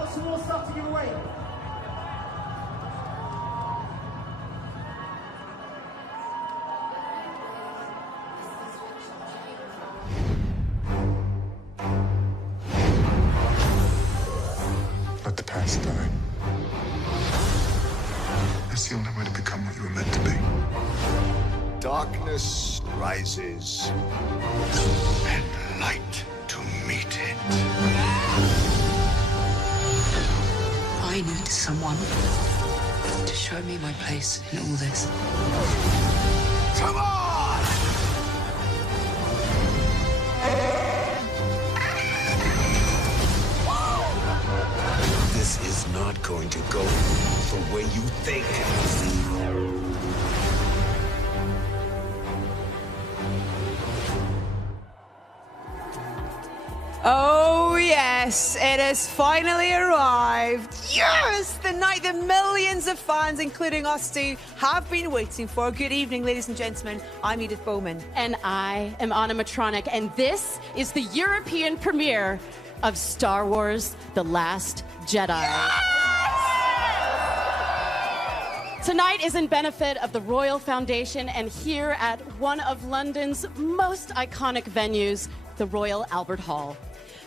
got some more stuff to give away. Let the past die. That's the only way to become what you were meant to be. Darkness rises, and light to meet it. I need someone to show me my place in all this. Come on! This is not going to go the way you think. Oh, yes, it has finally arrived. Yes, the night that millions of fans, including us two, have been waiting for. Good evening, ladies and gentlemen. I'm Edith Bowman. And I am Anna Matronic, and this is the European premiere of Star Wars The Last Jedi. Tonight is in benefit of the Royal Foundation and here at one of London's most iconic venues, the Royal Albert Hall.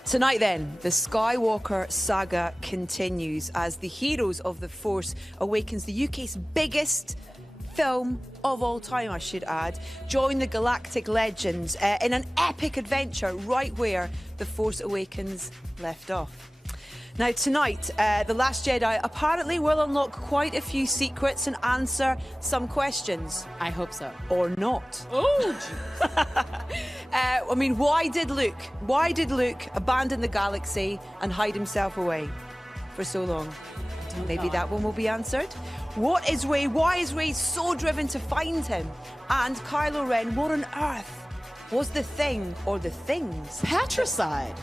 Tonight, then, the Skywalker saga continues as the heroes of The Force Awakens, the UK's biggest film of all time, I should add, join the galactic legends in an epic adventure right where The Force Awakens left off. Now, tonight, The Last Jedi apparently will unlock quite a few secrets and answer some questions. I hope so. Or not. Oh, I mean, why did Luke abandon the galaxy and hide himself away for so long? Maybe that one will be answered. What is Rey? Why is Rey so driven to find him? And Kylo Ren, what on earth was the thing or the things patricide.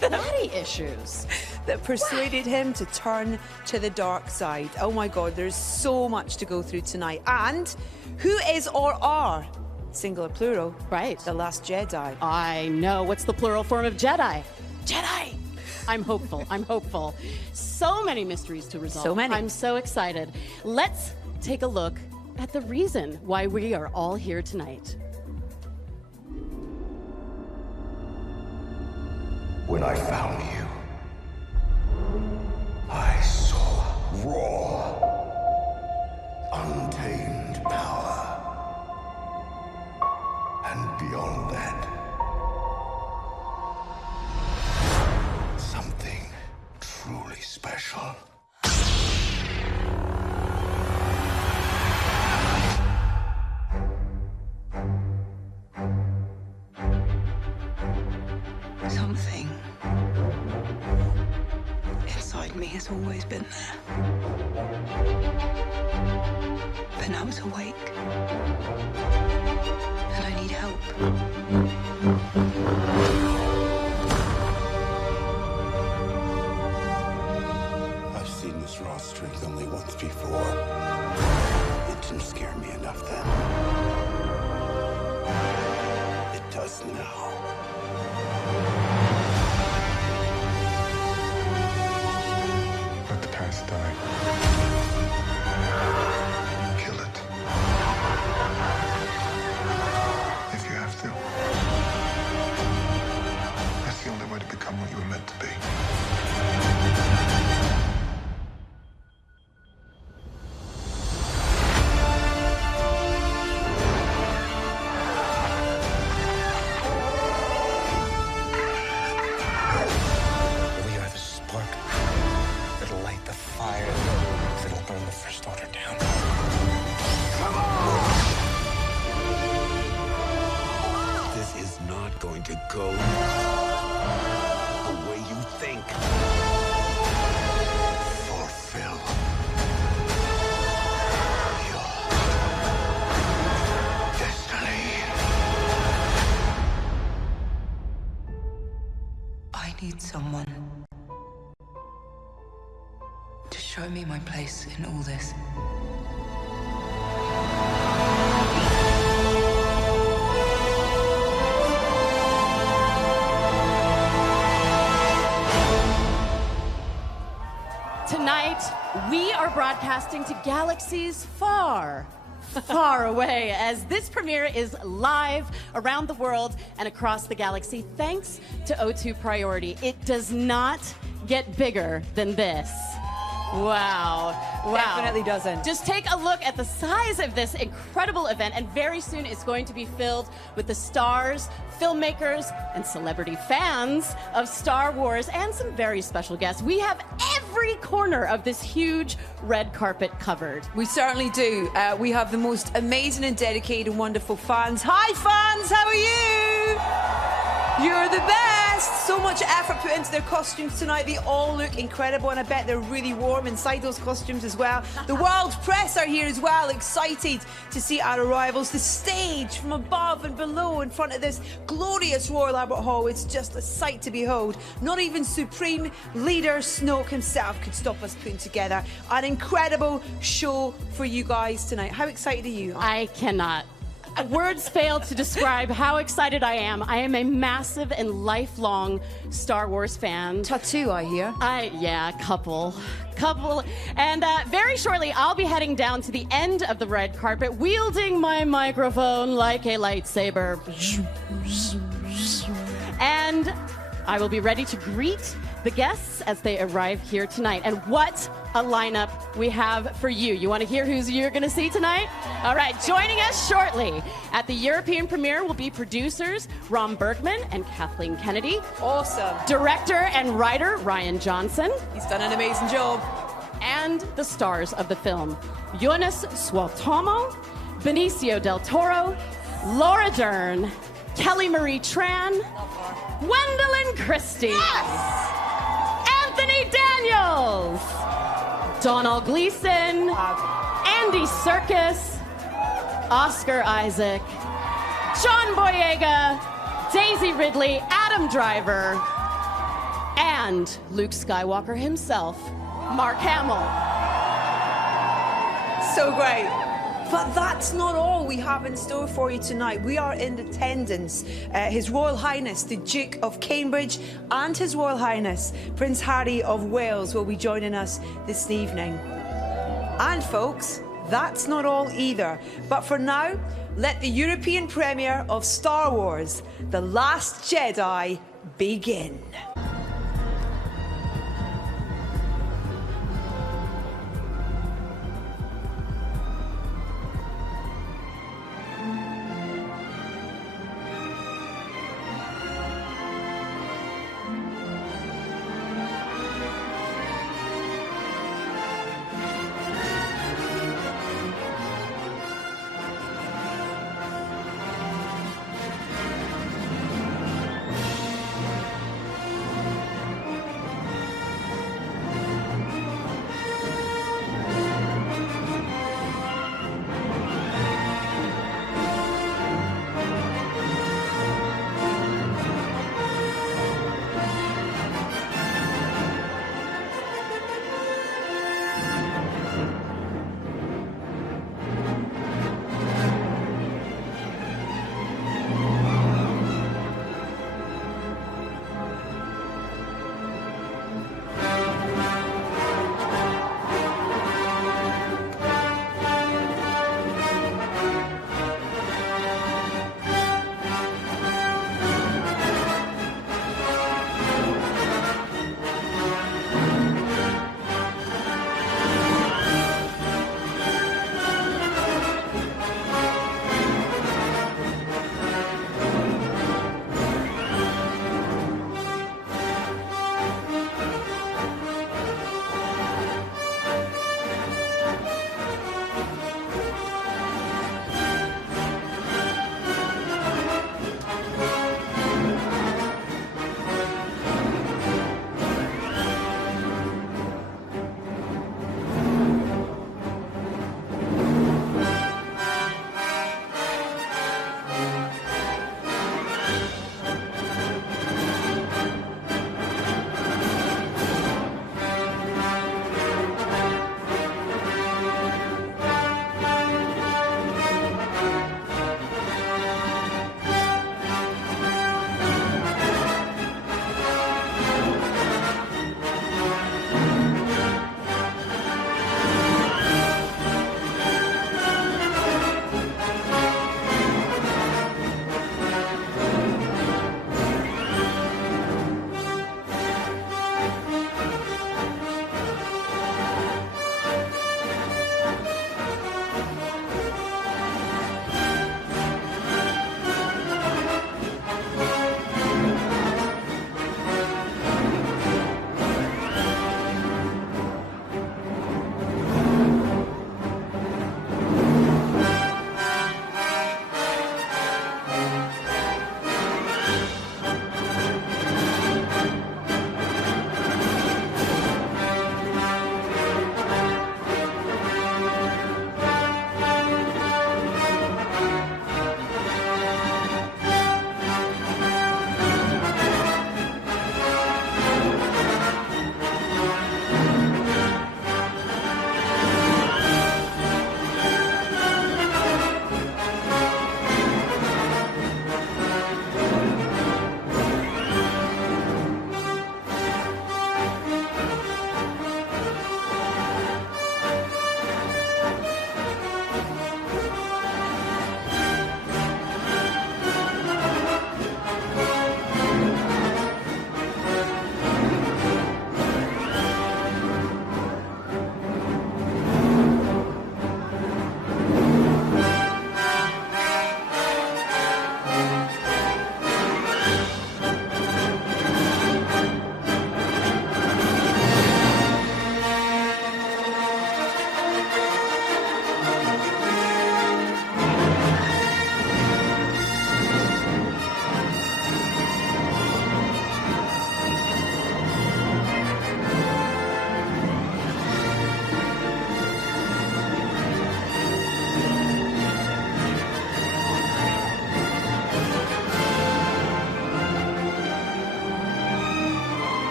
Daddy issues that persuaded him to turn to the dark side? Oh my God, there's so much to go through tonight. And who is or are, singular plural, right, the Last Jedi? I know. What's the plural form of Jedi? Jedi. I'm hopeful. I'm hopeful. So many mysteries to resolve. So many. I'm so excited. Let's take a look at the reason why we are all here tonight. When I found you, I saw raw, untamed power. And beyond that, something truly special. Something inside me has always been there. But now it's awake. And I need help. I've seen this raw strength only once before. It didn't scare me enough then. It does now. Let the past die. Kill it. If you have to. That's the only way to become what you were meant to be. We are the spark that'll light the fire that'll burn the First Order down. Come on! This is not going to go the way you think. Fulfill your destiny. I need someone to show me my place in all this. are broadcasting to galaxies far, far away as this premiere is live around the world and across the galaxy thanks to O2 Priority. It does not get bigger than this. Wow. Definitely doesn't. Just take a look at the size of this incredible event, and very soon it's going to be filled with the stars, filmmakers, and celebrity fans of Star Wars, and some very special guests. We have every corner of this huge red carpet covered. We certainly do. We have the most amazing and dedicated and wonderful fans. Hi, fans. How are you? You're the best. So much effort put into their costumes tonight. They all look incredible, and I bet they're really warm inside those costumes as well. The world press are here as well, excited to see our arrivals. The stage from above and below in front of this glorious Royal Albert Hall. It's just a sight to behold. Not even Supreme Leader Snoke himself could stop us putting together an incredible show for you guys tonight. How excited are you? I cannot. Words fail to describe how excited I am. I am a massive and lifelong Star Wars fan. Tattoo, I hear. Yeah, couple. And very shortly, I'll be heading down to the end of the red carpet, wielding my microphone like a lightsaber. And I will be ready to greet the guests as they arrive here tonight. And what a lineup we have for you. You want to hear who you're going to see tonight? All right, joining us shortly at the European premiere will be producers Ron Bergman and Kathleen Kennedy. Awesome. Director and writer Ryan Johnson. He's done an amazing job. And the stars of the film, Jonas Suotamo, Benicio del Toro, Laura Dern, Kelly Marie Tran, Gwendolyn Christie, Anthony Daniels, Donald Gleason, Andy Serkis, Oscar Isaac, John Boyega, Daisy Ridley, Adam Driver, and Luke Skywalker himself, Mark Hamill. So great. But that's not all we have in store for you tonight. We are in attendance. His Royal Highness, the Duke of Cambridge, and His Royal Highness, Prince Harry of Wales, will be joining us this evening. And folks, that's not all either. But for now, let the European premiere of Star Wars, The Last Jedi, begin.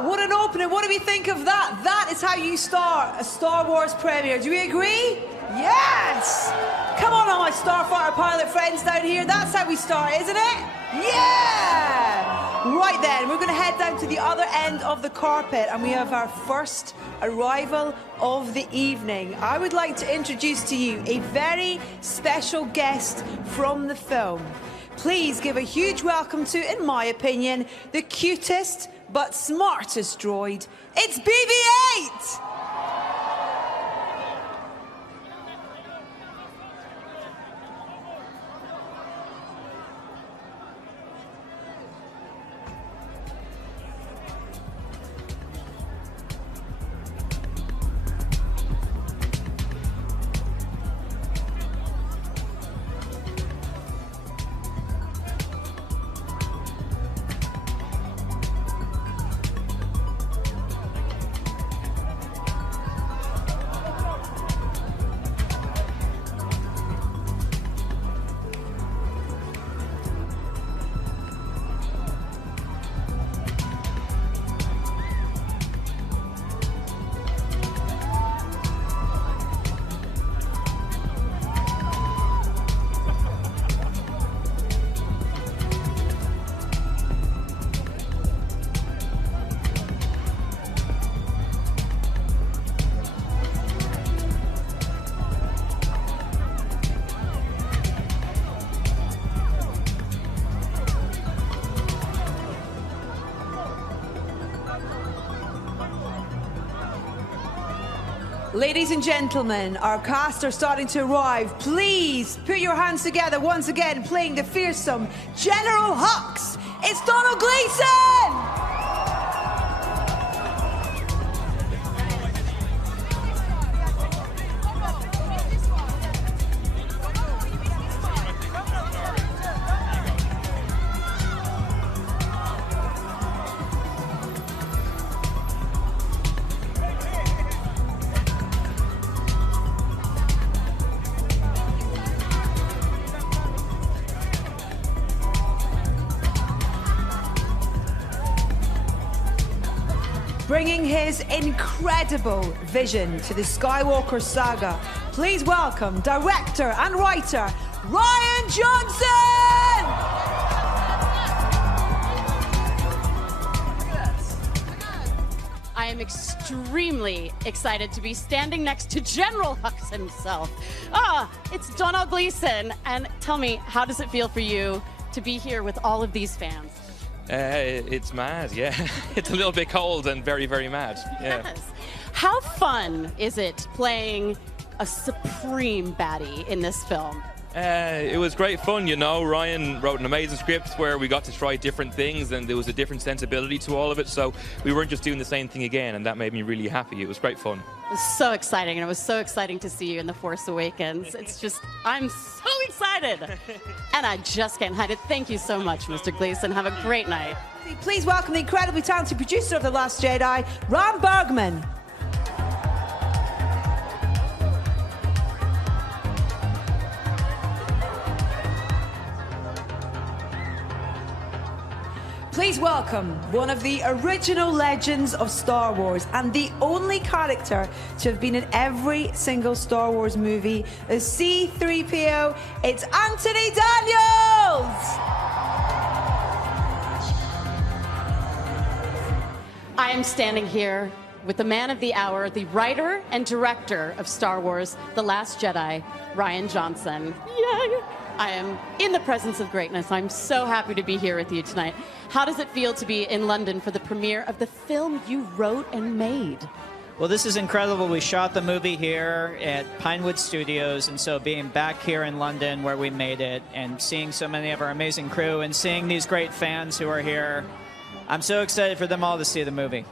Wow, what an opening. What do we think of that? That is how you start a Star Wars premiere. Do we agree? Yes! Come on, all my Starfighter pilot friends down here. That's how we start, isn't it? Yeah! Right then, we're going to head down to the other end of the carpet and we have our first arrival of the evening. I would like to introduce to you a very special guest from the film. Please give a huge welcome to, in my opinion, the cutest but smartest droid. It's BB-8! Ladies and gentlemen, our cast are starting to arrive. Please put your hands together once again, playing the fearsome General Hux. It's Donald Gleeson! Bringing his incredible vision to the Skywalker saga, please welcome director and writer Rian Johnson! I am extremely excited to be standing next to General Hux himself. It's Donald Gleeson. And tell me, how does it feel for you to be here with all of these fans? It's mad, yeah. It's a little bit cold and very, very mad. Yeah. Yes. How fun is it playing a supreme baddie in this film? It was great fun, you know. Ryan wrote an amazing script where we got to try different things and there was a different sensibility to all of it, so we weren't just doing the same thing again, and that made me really happy. It was great fun. It was so exciting, and it was so exciting to see you in The Force Awakens. It's just, I'm so excited. And I just can't hide it. Thank you so much, Mr. Gleeson. Have a great night. Please welcome the incredibly talented producer of The Last Jedi, Ram Bergman. Please welcome one of the original legends of Star Wars and the only character to have been in every single Star Wars movie, as C-3PO, it's Anthony Daniels! I am standing here with the man of the hour, the writer and director of Star Wars, The Last Jedi, Rian Johnson. Yay! I am in the presence of greatness. I'm so happy to be here with you tonight. How does it feel to be in London for the premiere of the film you wrote and made? Well, this is incredible. We shot the movie here at Pinewood Studios, and so being back here in London where we made it and seeing so many of our amazing crew and seeing these great fans who are here, I'm so excited for them all to see the movie.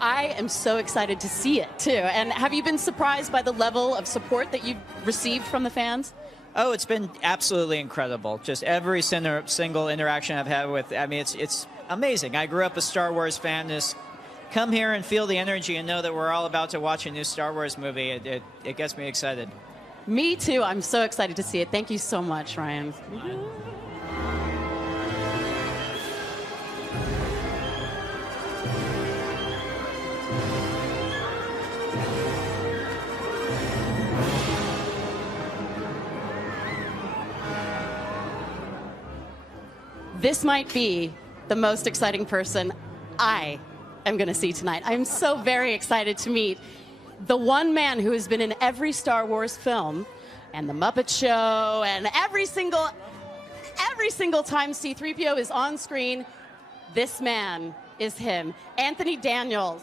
I am so excited to see it, too. And have you been surprised by the level of support that you've received from the fans? Oh, it's been absolutely incredible. Just every single interaction I've had with, I mean, it's amazing. I grew up a Star Wars fan. Just come here and feel the energy and know that we're all about to watch a new Star Wars movie. It gets me excited. Me too. I'm so excited to see it. Thank you so much, Ryan. this might be the most exciting person I am going to see tonight. I'm so very excited to meet the one man who has been in every Star Wars film and The Muppet Show and every single time C-3PO is on screen. This man is him, Anthony Daniels.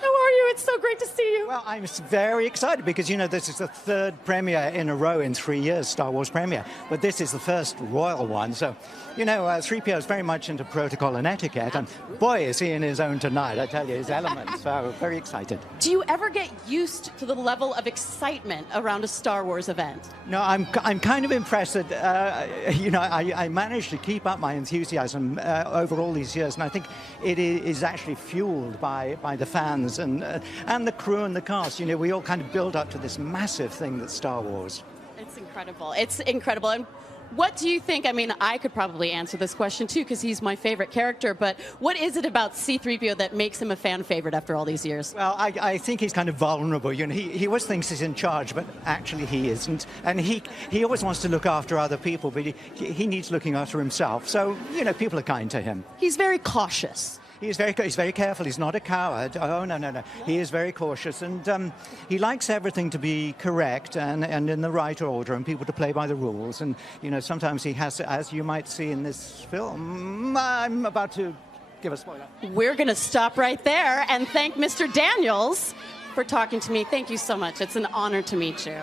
How are you? It's so great to see you. Well, I'm very excited because, you know, this is the third premiere in a row in 3 years, Star Wars premiere. But this is the first royal one. So, you know, 3PO is very much into protocol and etiquette. And boy, is he in his own tonight, I tell you, his element. So, very excited. Do you ever get used to the level of excitement around a Star Wars event? No, I'm kind of impressed that, you know, I managed to keep up my enthusiasm over all these years. And I think it is actually fueled by the fans and the crew and the cast. You know, we all kind of build up to this massive thing that's Star Wars. It's incredible. It's incredible. And what do you think? I mean, I could probably answer this question too because he's my favorite character, but what is it about C-3PO that makes him a fan favorite after all these years? Well, I think he's kind of vulnerable. You know, he always thinks he's in charge, but actually he isn't. And he always wants to look after other people, but he needs looking after himself. So, you know, people are kind to him. He's very cautious. He's very careful. He's not a coward. Oh, no. He is very cautious. And he likes everything to be correct and in the right order and people to play by the rules. And, you know, sometimes he has, as you might see in this film, I'm about to give a spoiler. We're going to stop right there and thank Mr. Daniels for talking to me. Thank you so much. It's an honor to meet you.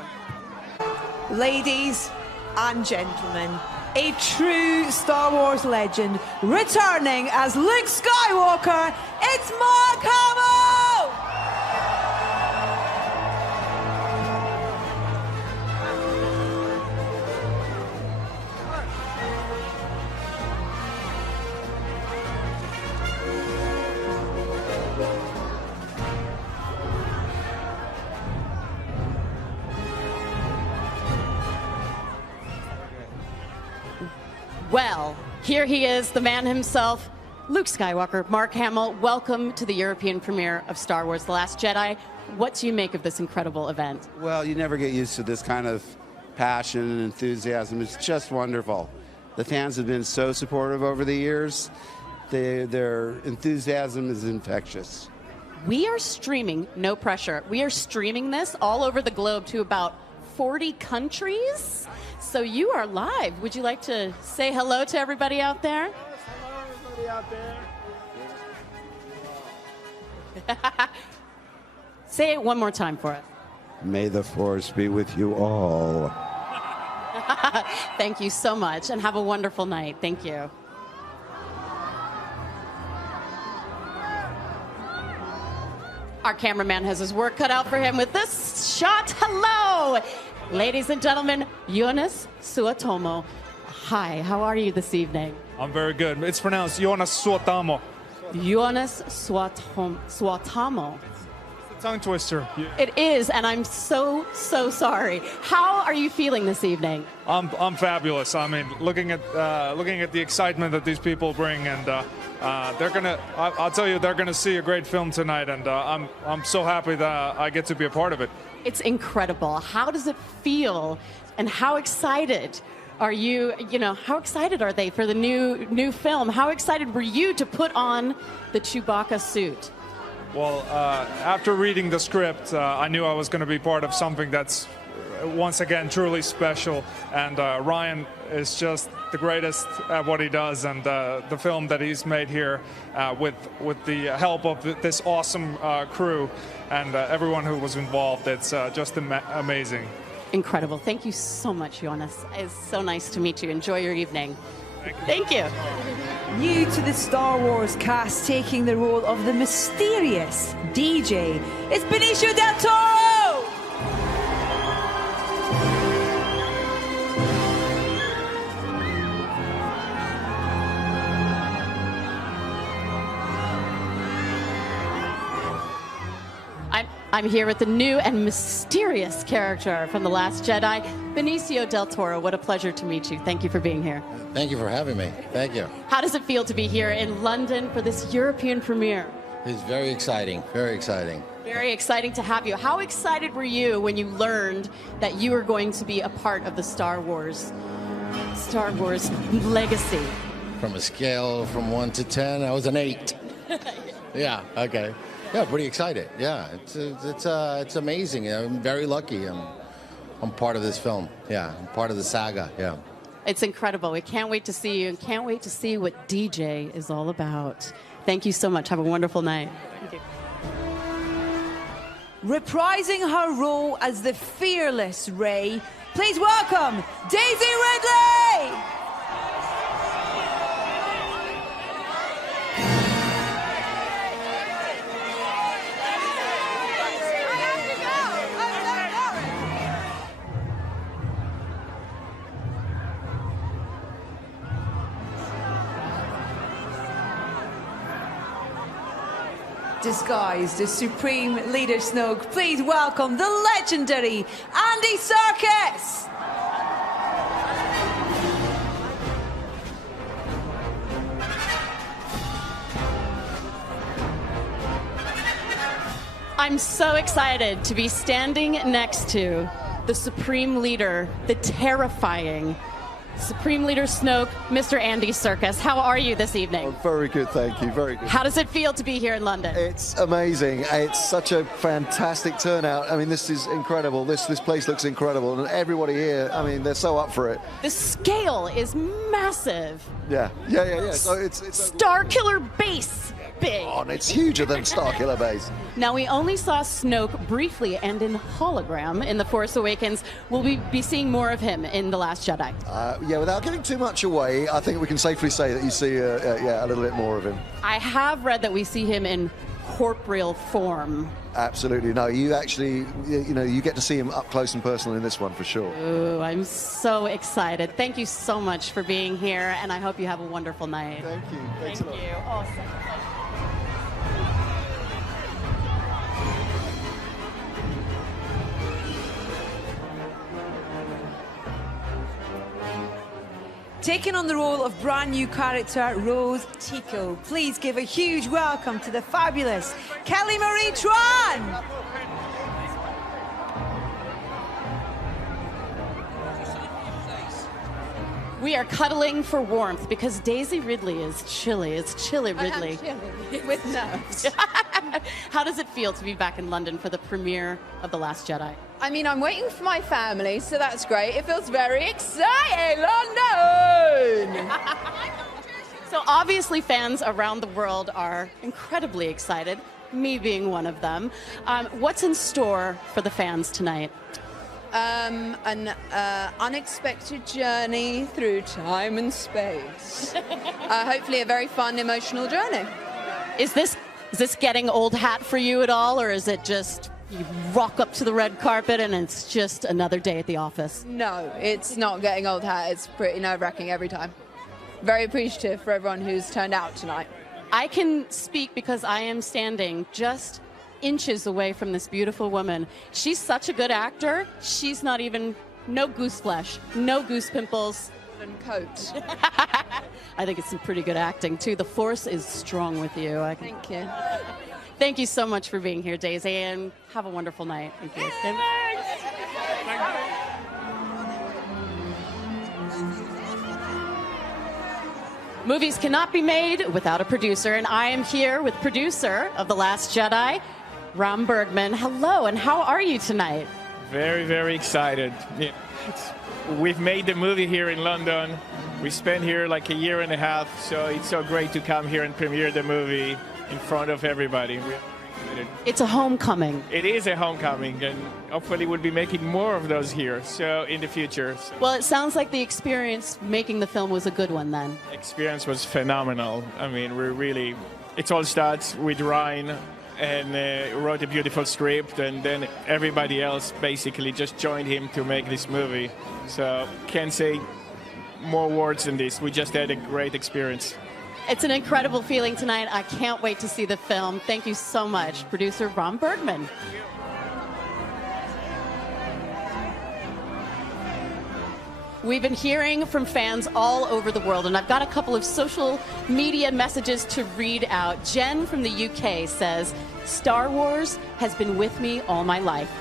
Ladies and gentlemen, a true Star Wars legend, returning as Luke Skywalker, it's Mark Hamill! Well, here he is, the man himself, Luke Skywalker. Mark Hamill, welcome to the European premiere of Star Wars: The Last Jedi. What do you make of this incredible event? Well, you never get used to this kind of passion and enthusiasm. It's just wonderful. The fans have been so supportive over the years. Their enthusiasm is infectious. We are streaming, no pressure, we are streaming this all over the globe to about 40 countries. So you are live. Would you like to say hello to everybody out there? Hello, everybody out there. Say it one more time for us. May the Force be with you all. Thank you so much, and have a wonderful night. Thank you. Our cameraman has his work cut out for him with this shot. Hello! Ladies and gentlemen, Jonas Suotamo. Hi, how are you this evening? I'm very good. It's pronounced Jonas Suotamo. Jonas Suotamo. It's a tongue twister. It is, and I'm so sorry. How are you feeling this evening? I'm fabulous. I mean, looking at the excitement that these people bring, and they're gonna. I'll tell you, they're gonna see a great film tonight, and I'm so happy that I get to be a part of it. It's incredible. How does it feel, and how excited are you? You know, how excited are they for the new film? How excited were you to put on the Chewbacca suit? Well, after reading the script, I knew I was going to be part of something that's once again truly special, and Ryan is just the greatest at what he does, and the film that he's made here with the help of this awesome crew and everyone who was involved, it's just amazing. Incredible. Thank you so much, Jonas. It's so nice to meet you. Enjoy your evening. Thank you. New to the Star Wars cast, taking the role of the mysterious DJ, it's Benicio del Toro! I'm here with the new and mysterious character from The Last Jedi, Benicio del Toro. What a pleasure to meet you. Thank you for being here. Thank you for having me. Thank you. How does it feel to be here in London for this European premiere? It's very exciting, very exciting. Very exciting to have you. How excited were you when you learned that you were going to be a part of the Star Wars legacy? From a scale from 1 to 10, I was an 8. Yeah, okay. Yeah, pretty excited. Yeah, it's amazing. I'm very lucky. I'm part of this film. Yeah, I'm part of the saga. Yeah. It's incredible. We can't wait to see you and can't wait to see what DJ is all about. Thank you so much. Have a wonderful night. Thank you. Reprising her role as the fearless Rey, please welcome Daisy Ridley! Disguised as Supreme Leader Snoke, please welcome the legendary Andy Serkis! I'm so excited to be standing next to the Supreme Leader, the terrifying Supreme Leader Snoke, Mr. Andy Serkis. How are you this evening? Oh, very good, thank you. Very good. How does it feel to be here in London? It's amazing. It's such a fantastic turnout. I mean, this is incredible. This place looks incredible, and everybody here, I mean, they're so up for it. The scale is massive. Yeah. So it's Starkiller Base. Big. Oh, and it's huger than Starkiller Base. Now, we only saw Snoke briefly and in hologram in The Force Awakens. Will we be seeing more of him in The Last Jedi? Yeah, without giving too much away, I think we can safely say that you see a little bit more of him. I have read that we see him in corporeal form. Absolutely. No, you actually, you get to see him up close and personal in this one for sure. Ooh, I'm so excited. Thank you so much for being here, and I hope you have a wonderful night. Thank you. Thanks a lot. Thank you. Awesome. Taking on the role of brand new character Rose Tico, please give a huge welcome to the fabulous Kelly Marie Tran. We are cuddling for warmth because Daisy Ridley is chilly. It's chilly Ridley. With nerves. How does it feel to be back in London for the premiere of The Last Jedi? I mean, I'm waiting for my family, so that's great. It feels very exciting, London! So obviously fans around the world are incredibly excited, me being one of them. What's in store for the fans tonight? An unexpected journey through time and space. Hopefully a very fun, emotional journey. Is this getting old hat for you at all, or is it just you rock up to the red carpet and it's just another day at the office? No, it's not getting old hat. It's pretty nerve-wracking every time. Very appreciative for everyone who's turned out tonight. I can speak because I am standing just inches away from this beautiful woman. She's such a good actor. She's not even, no goose flesh, no goose pimples. And coat. I think it's some pretty good acting too. The Force is strong with you. Thank you. Thank you so much for being here, Daisy, and have a wonderful night. Thank you. Movies cannot be made without a producer, and I am here with producer of The Last Jedi, Ram Bergman. Hello, and how are you tonight? Very, very excited. We've made the movie here in London. We spent here like a year and a half, so it's so great to come here and premiere the movie in front of everybody. It's a homecoming. It is a homecoming, and hopefully we'll be making more of those here, so in the future. Well, it sounds like the experience making the film was a good one then. Experience was phenomenal. I mean, it all starts with Ryan, and wrote a beautiful script, and then everybody else basically just joined him to make this movie. So can't say more words than this. We just had a great experience. It's an incredible feeling tonight. I can't wait to see the film. Thank you so much, producer Ram Bergman. We've been hearing from fans all over the world, and I've got a couple of social media messages to read out. Jen from the UK says, Star Wars has been with me all my life.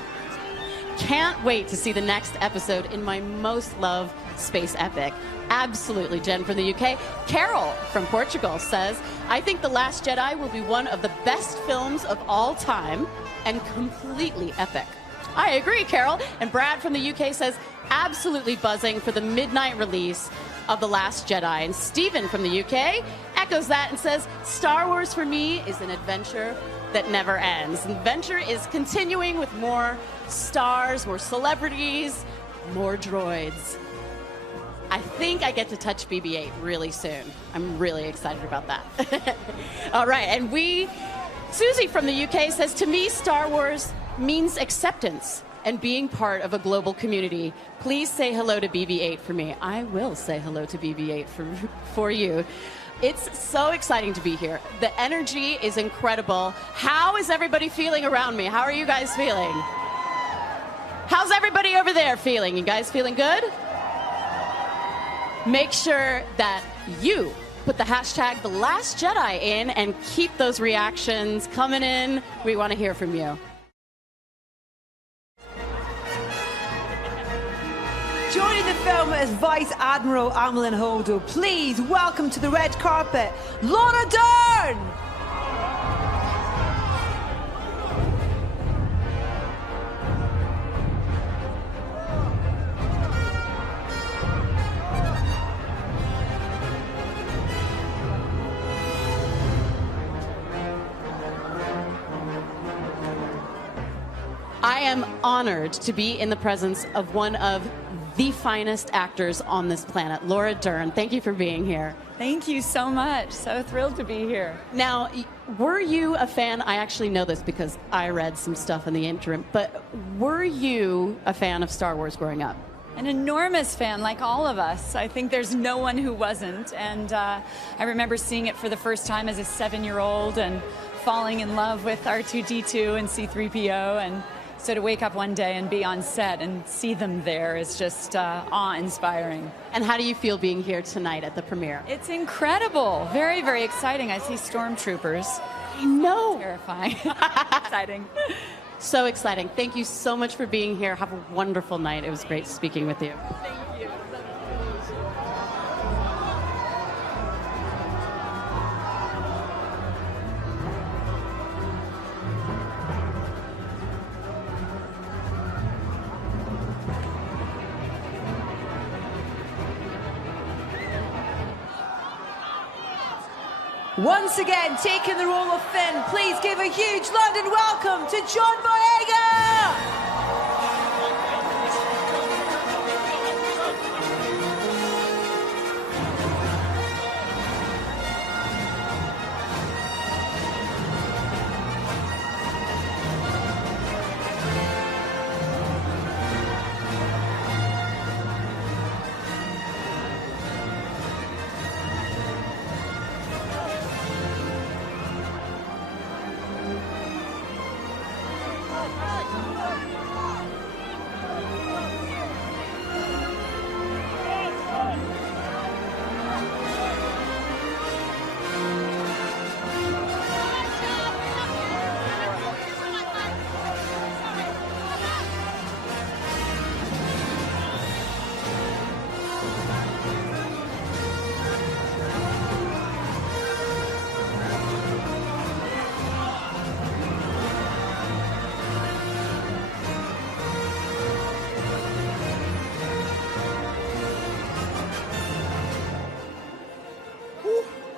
Can't wait to see the next episode in my most loved space epic. Absolutely. Jen from the UK. Carol from Portugal says, I think The Last Jedi will be one of the best films of all time and completely epic. I agree, Carol. And Brad from the UK says, absolutely buzzing for the midnight release of The Last Jedi. And Stephen from the UK echoes that and says, Star Wars for me is an adventure that never ends. And adventure is continuing with more stars, more celebrities, more droids. I think I get to touch BB-8 really soon. I'm really excited about that. All right, and Susie from the UK says, to me, Star Wars means acceptance and being part of a global community. Please say hello to BB-8 for me. I will say hello to BB-8 for you. It's so exciting to be here. The energy is incredible. How is everybody feeling around me? How are you guys feeling? How's everybody over there feeling? You guys feeling good? Make sure that you put the hashtag #TheLastJedi in and keep those reactions coming in. We want to hear from you. Joining the film as Vice Admiral Amilyn Holdo, please welcome to the red carpet, Laura Dern! I am honored to be in the presence of one of the finest actors on this planet, Laura Dern. Thank you for being here. Thank you so much. So thrilled to be here. Now, were you a fan? I actually know this because I read some stuff in the interim, but were you a fan of Star Wars growing up? An enormous fan, like all of us. I think there's no one who wasn't. And I remember seeing it for the first time as a 7-year-old and falling in love with R2-D2 and C-3PO. And so to wake up one day and be on set and see them there is just awe-inspiring. And how do you feel being here tonight at the premiere? It's incredible. Very, very exciting. I see stormtroopers. I know. Terrifying. Exciting. So exciting. Thank you so much for being here. Have a wonderful night. It was great speaking with you. Thank you. Once again, taking the role of Finn, please give a huge London welcome to John Boyega!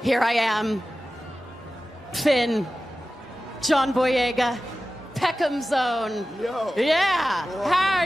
Here I am, Finn, John Boyega, Peckham Zone. Yo. Yeah. How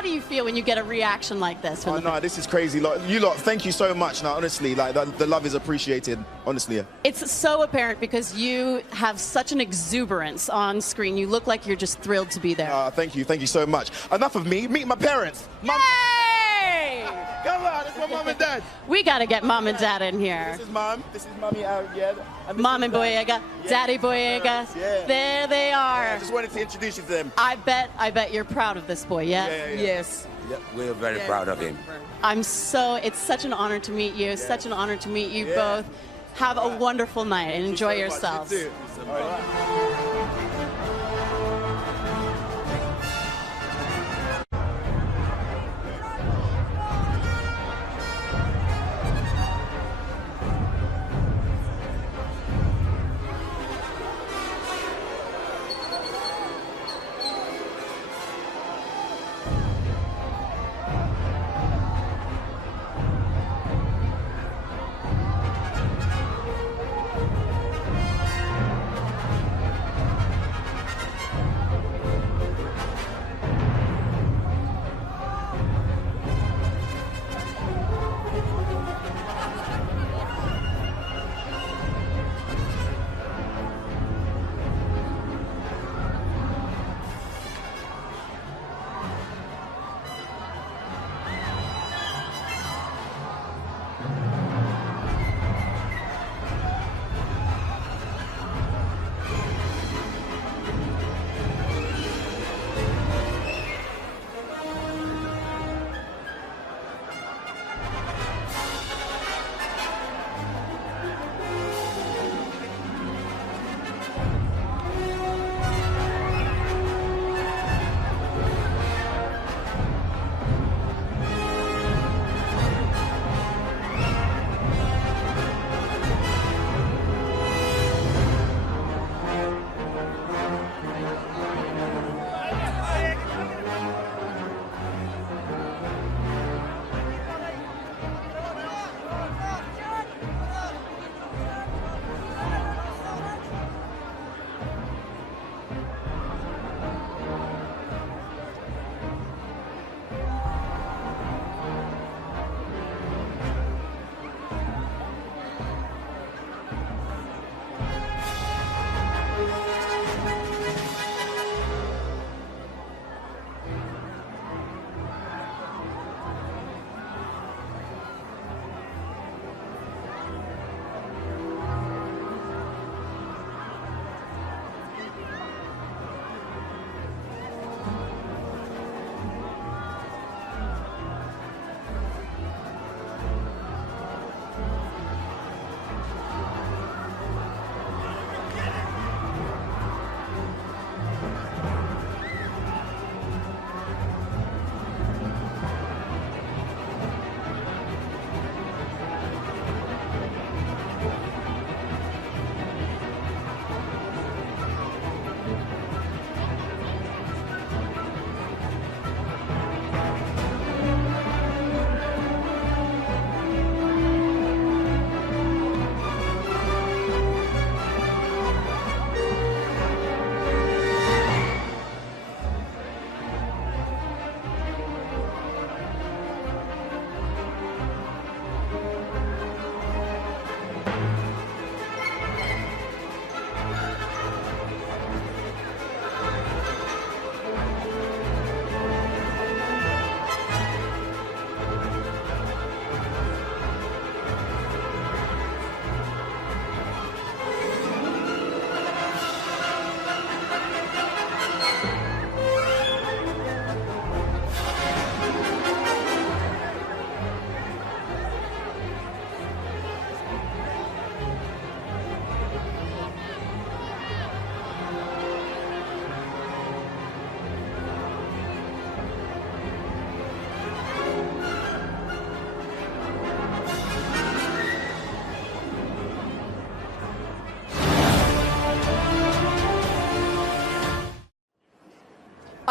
do you feel when you get a reaction like this? Oh no, this is crazy. Like, you lot, thank you so much. Now, honestly, like the love is appreciated. Honestly. It's so apparent because you have such an exuberance on screen. You look like you're just thrilled to be there. Thank you so much. Enough of me. Meet my parents. Mom. Hey! Come on, it's my mom and dad. We got to get mom and dad in here. This is mom. This is mommy Ariel. Mom and Boyega, Yeah. Daddy Boyega. Yeah. There they are. Yeah, I just wanted to introduce you to them. I bet you're proud of this boy, yes? Yeah. Yes. Yep, we're very proud of him. It's such an honor to meet you. Such an honor to meet you both. Have a wonderful night and enjoy yourselves. You too. All right.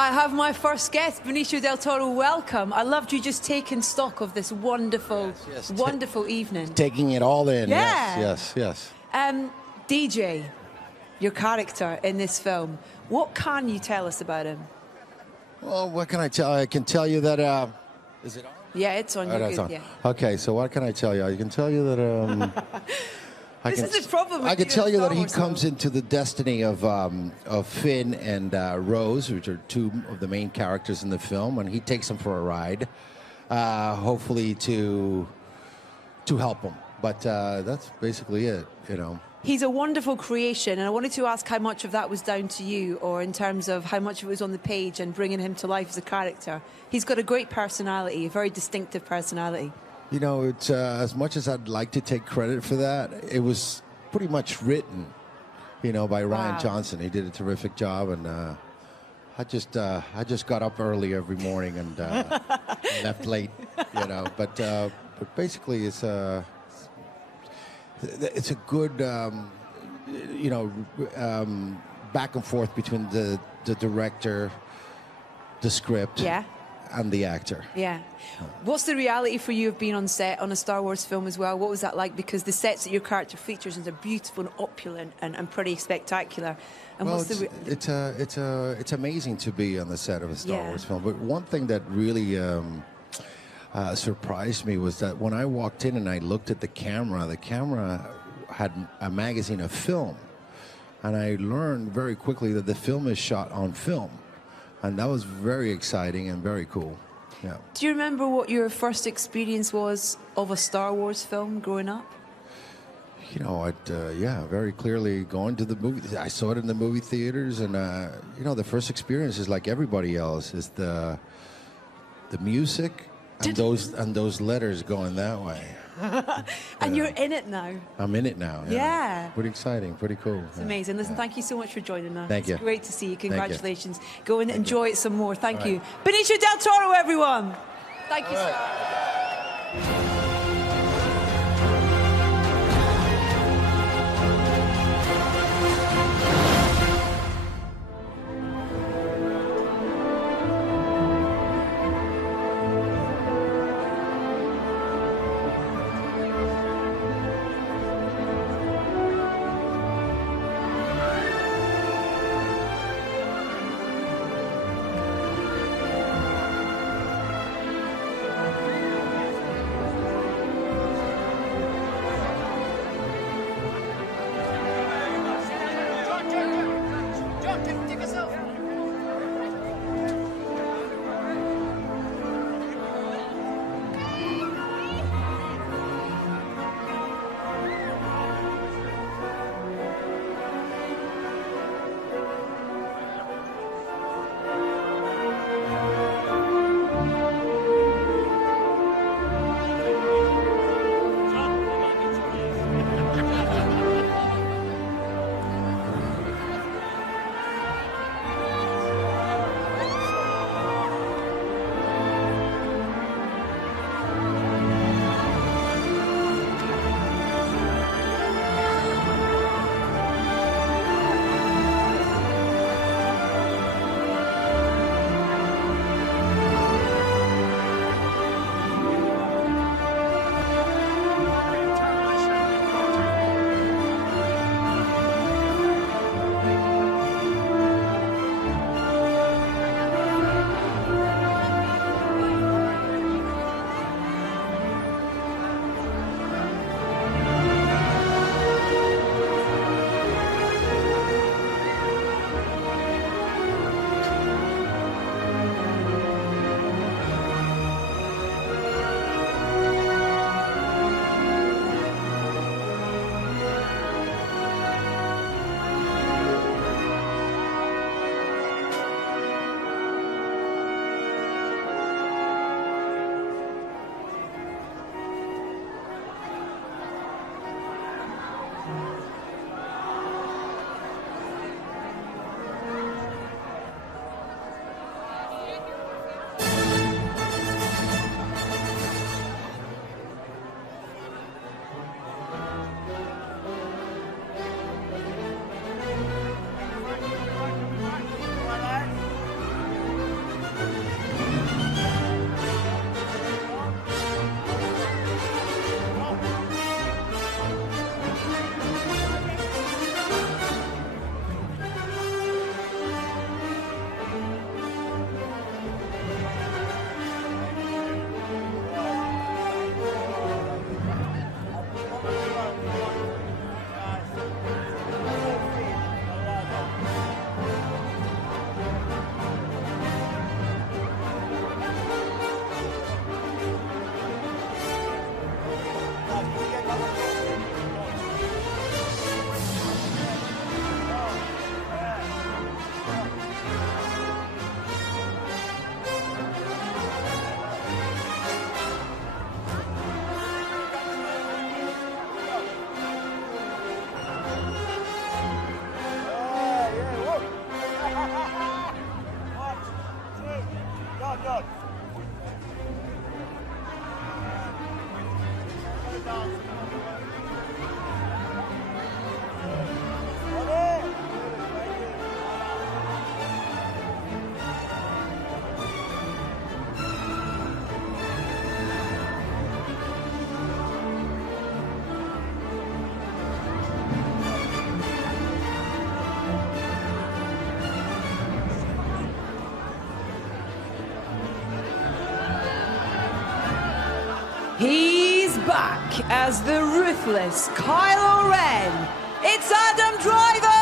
I have my first guest, Benicio del Toro. Welcome. I loved you just taking stock of this wonderful, wonderful evening. Taking it all in. Yeah. Yes. DJ, your character in this film, what can you tell us about him? Well, what can I tell you? I can tell you that, is it on? Yeah, it's on. Oh, You're it's good, on. yeah. Okay, so what can I tell you? I can tell you that, This is the problem with I can doing tell you Star that he Wars comes into the destiny of Finn and Rose, which are two of the main characters in the film, and he takes them for a ride, hopefully to help them. But that's basically it, you know. He's a wonderful creation, and I wanted to ask how much of that was down to you, or in terms of how much of it was on the page and bringing him to life as a character. He's got a great personality, a very distinctive personality. You know, it's as much as I'd like to take credit for that, it was pretty much written, you know, by Ryan Wow. Johnson. He did a terrific job, and I just got up early every morning and left late, you know. But basically, it's a good, you know, back and forth between the director, the script, and the actor. Yeah. What's the reality for you of being on set on a Star Wars film as well? What was that like? Because the sets that your character features in are beautiful and opulent and pretty spectacular. And Well, what's the it's amazing to be on the set of a Star Yeah. Wars film. But one thing that really surprised me was that when I walked in and I looked at the camera had a magazine of film, and I learned very quickly that the film is shot on film, and that was very exciting and very cool. Yeah. Do you remember what your first experience was of a Star Wars film growing up? You know, very clearly going to the movie. I saw it in the movie theaters, and you know, the first experience is like everybody else, is the music and those letters going that way. And you're in it now. I'm in it now. Yeah. Pretty exciting, pretty cool. It's amazing. Listen, thank you so much for joining us. Thank you. It's great to see you. Thank you. Congratulations. Go and enjoy it some more. Thank All you. right. Benicio del Toro, everyone. Thank you, All sir. He's back as the ruthless Kylo Ren. It's Adam Driver!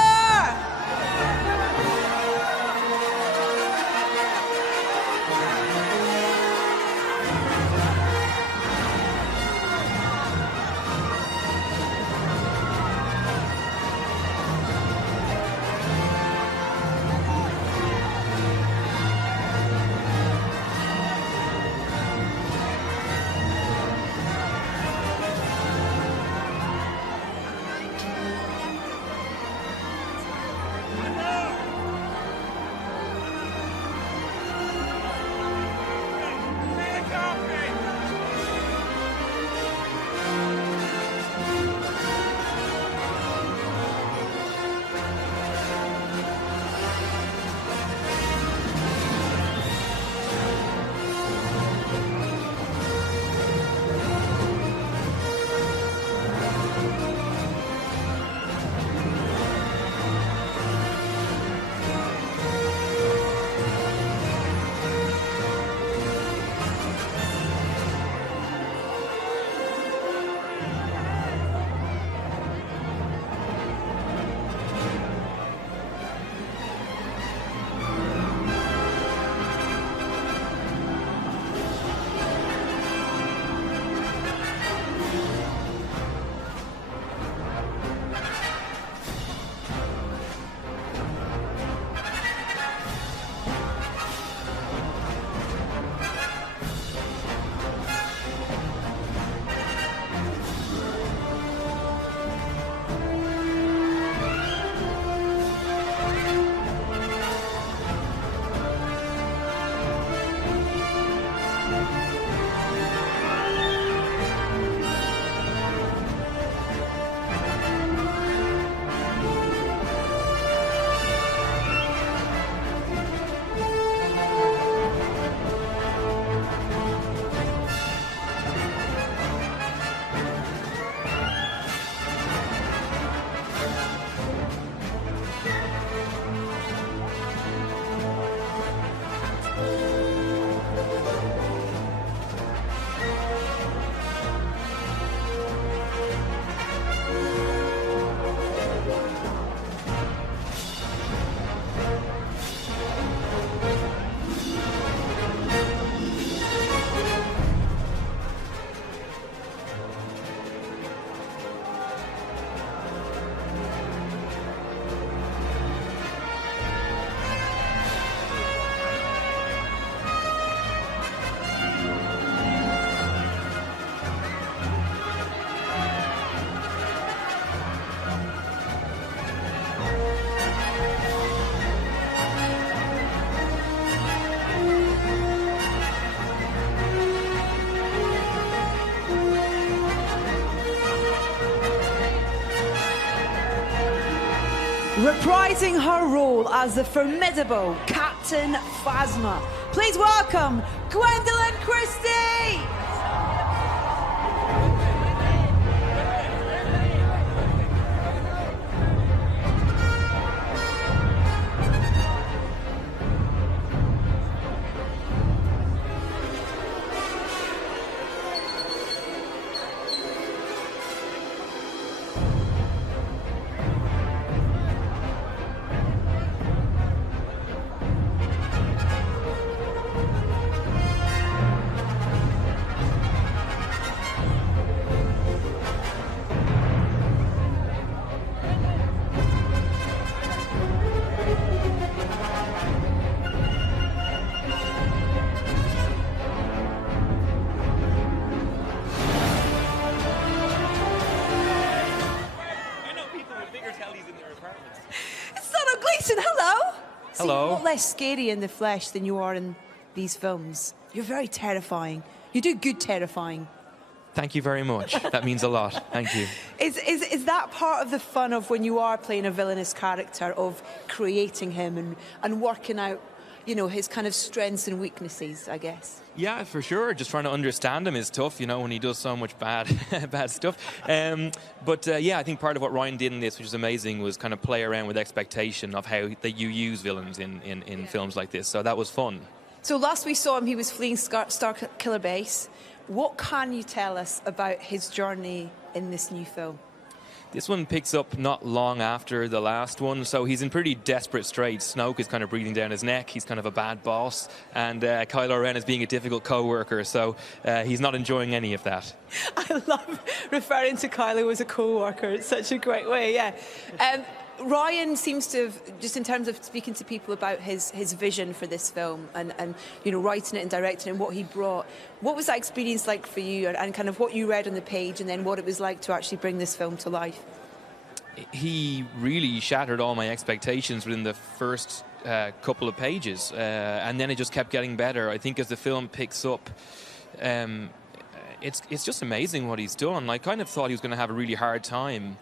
Reprising her role as the formidable Captain Phasma, please welcome Gwendoline Christie! Hello. You're not less scary in the flesh than you are in these films. You're very terrifying. You do good terrifying. Thank you very much. That means a lot. Thank you. Is that part of the fun of when you are playing a villainous character, of creating him and working out, you know, his kind of strengths and weaknesses, I guess? Yeah, for sure. Just trying to understand him is tough, you know, when he does so much bad stuff. Yeah, I think part of what Ryan did in this, which is amazing, was kind of play around with expectation of how that you use villains in films like this. So that was fun. So last we saw him, he was fleeing Starkiller Base. What can you tell us about his journey in this new film? This one picks up not long after the last one, so he's in pretty desperate straits. Snoke is kind of breathing down his neck. He's kind of a bad boss, and Kylo Ren is being a difficult co-worker, so he's not enjoying any of that. I love referring to Kylo as a co-worker. It's such a great way, yeah. Ryan seems to have, just in terms of speaking to people about his vision for this film and you know, writing it and directing it and what he brought, what was that experience like for you, and kind of what you read on the page and then what it was like to actually bring this film to life? He really shattered all my expectations within the first couple of pages, and then it just kept getting better. I think as the film picks up, it's just amazing what he's done. I kind of thought he was going to have a really hard time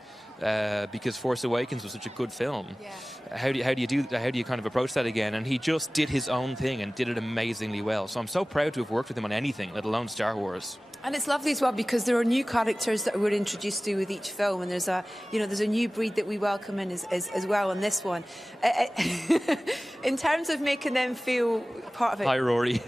because Force Awakens was such a good film. Yeah. How do you kind of approach that again? And he just did his own thing and did it amazingly well. So I'm so proud to have worked with him on anything, let alone Star Wars. And it's lovely as well because there are new characters that we're introduced to with each film, and there's a new breed that we welcome in as well on this one. In terms of making them feel part of it. Hi, Rory.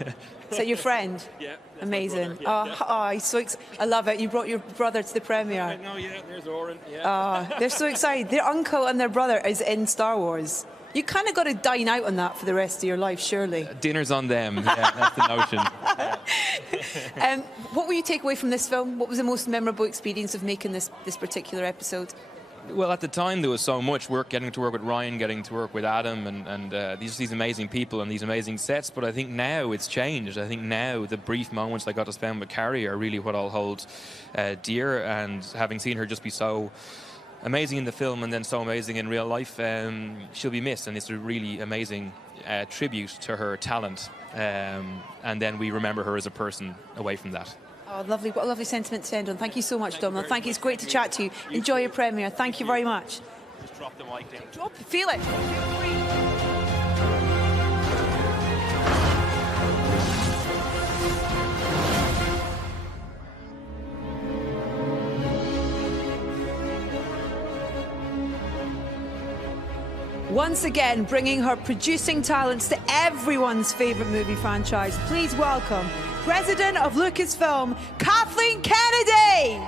So your friend? Yeah. Amazing. He's so I love it. You brought your brother to the premiere. I know, yeah. There's Oren. Yeah. They're so excited. Their uncle and their brother is in Star Wars. You kind of got to dine out on that for the rest of your life, surely. Dinner's on them. Yeah, that's the notion. What will you take away from this film? What was the most memorable experience of making this particular episode? Well, at the time there was so much work, getting to work with Ryan, getting to work with Adam, and these amazing people and these amazing sets. But I think now it's changed. I think now the brief moments I got to spend with Carrie are really what I'll hold dear. And having seen her just be so amazing in the film and then so amazing in real life, she'll be missed. And it's a really amazing tribute to her talent. And then we remember her as a person away from that. Oh, lovely. What a lovely sentiment to end on. Thank you so much, Domhnall. Thank you. It's great to chat to you. Enjoy your premiere. Thank you very much. Just drop the mic down. Drop it. Feel it. Once again, bringing her producing talents to everyone's favourite movie franchise. Please welcome President of Lucasfilm, Kathleen Kennedy!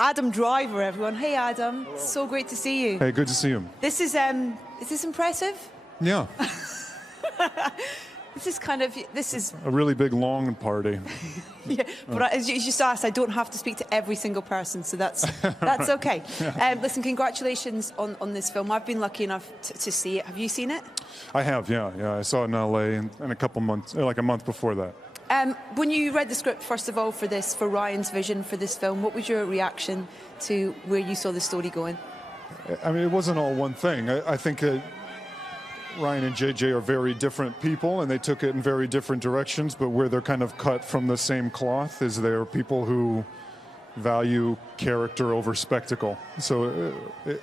Adam Driver, everyone. Hey, Adam. Hello. So great to see you. Hey, good to see you. This is this impressive? Yeah. This is a really big, long party. Yeah, but as you just asked, I don't have to speak to every single person, so that's okay. Yeah. Listen, congratulations on this film. I've been lucky enough to see it. Have you seen it? I have, yeah. I saw it in LA and a couple months, like a month before that. When you read the script, first of all, for Ryan's vision for this film, what was your reaction to where you saw the story going? I mean, it wasn't all one thing. I think Ryan and JJ are very different people, and they took it in very different directions, but where they're kind of cut from the same cloth is they're people who value character over spectacle. So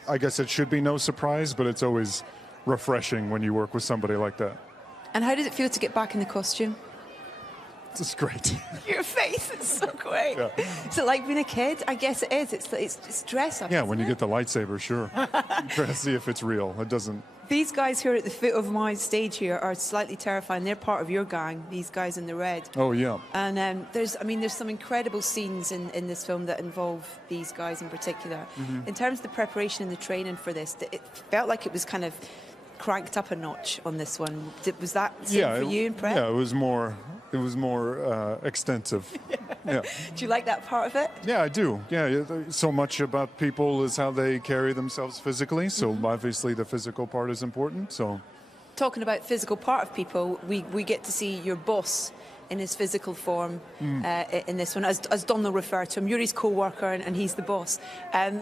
I guess it should be no surprise, but it's always refreshing when you work with somebody like that. And how does it feel to get back in the costume? It's great. Your face is so great. Yeah. Is it like being a kid? I guess it is. It's dress up. Yeah, when you get the lightsaber, sure. Try to see if it's real. It doesn't. These guys who are at the foot of my stage here are slightly terrifying. They're part of your gang, these guys in the red. Oh, yeah. And there's some incredible scenes in this film that involve these guys in particular. Mhm. In terms of the preparation and the training for this, it felt like it was kind of cranked up a notch on this one. Was that same for you in prep? Yeah, it was more extensive. Yeah. Do you like that part of it? Yeah, I do. Yeah, so much about people is how they carry themselves physically. So obviously the physical part is important. So Talking about physical part of people, we get to see your boss in his physical form in this one, as Donald referred to him. You're his co-worker and he's the boss.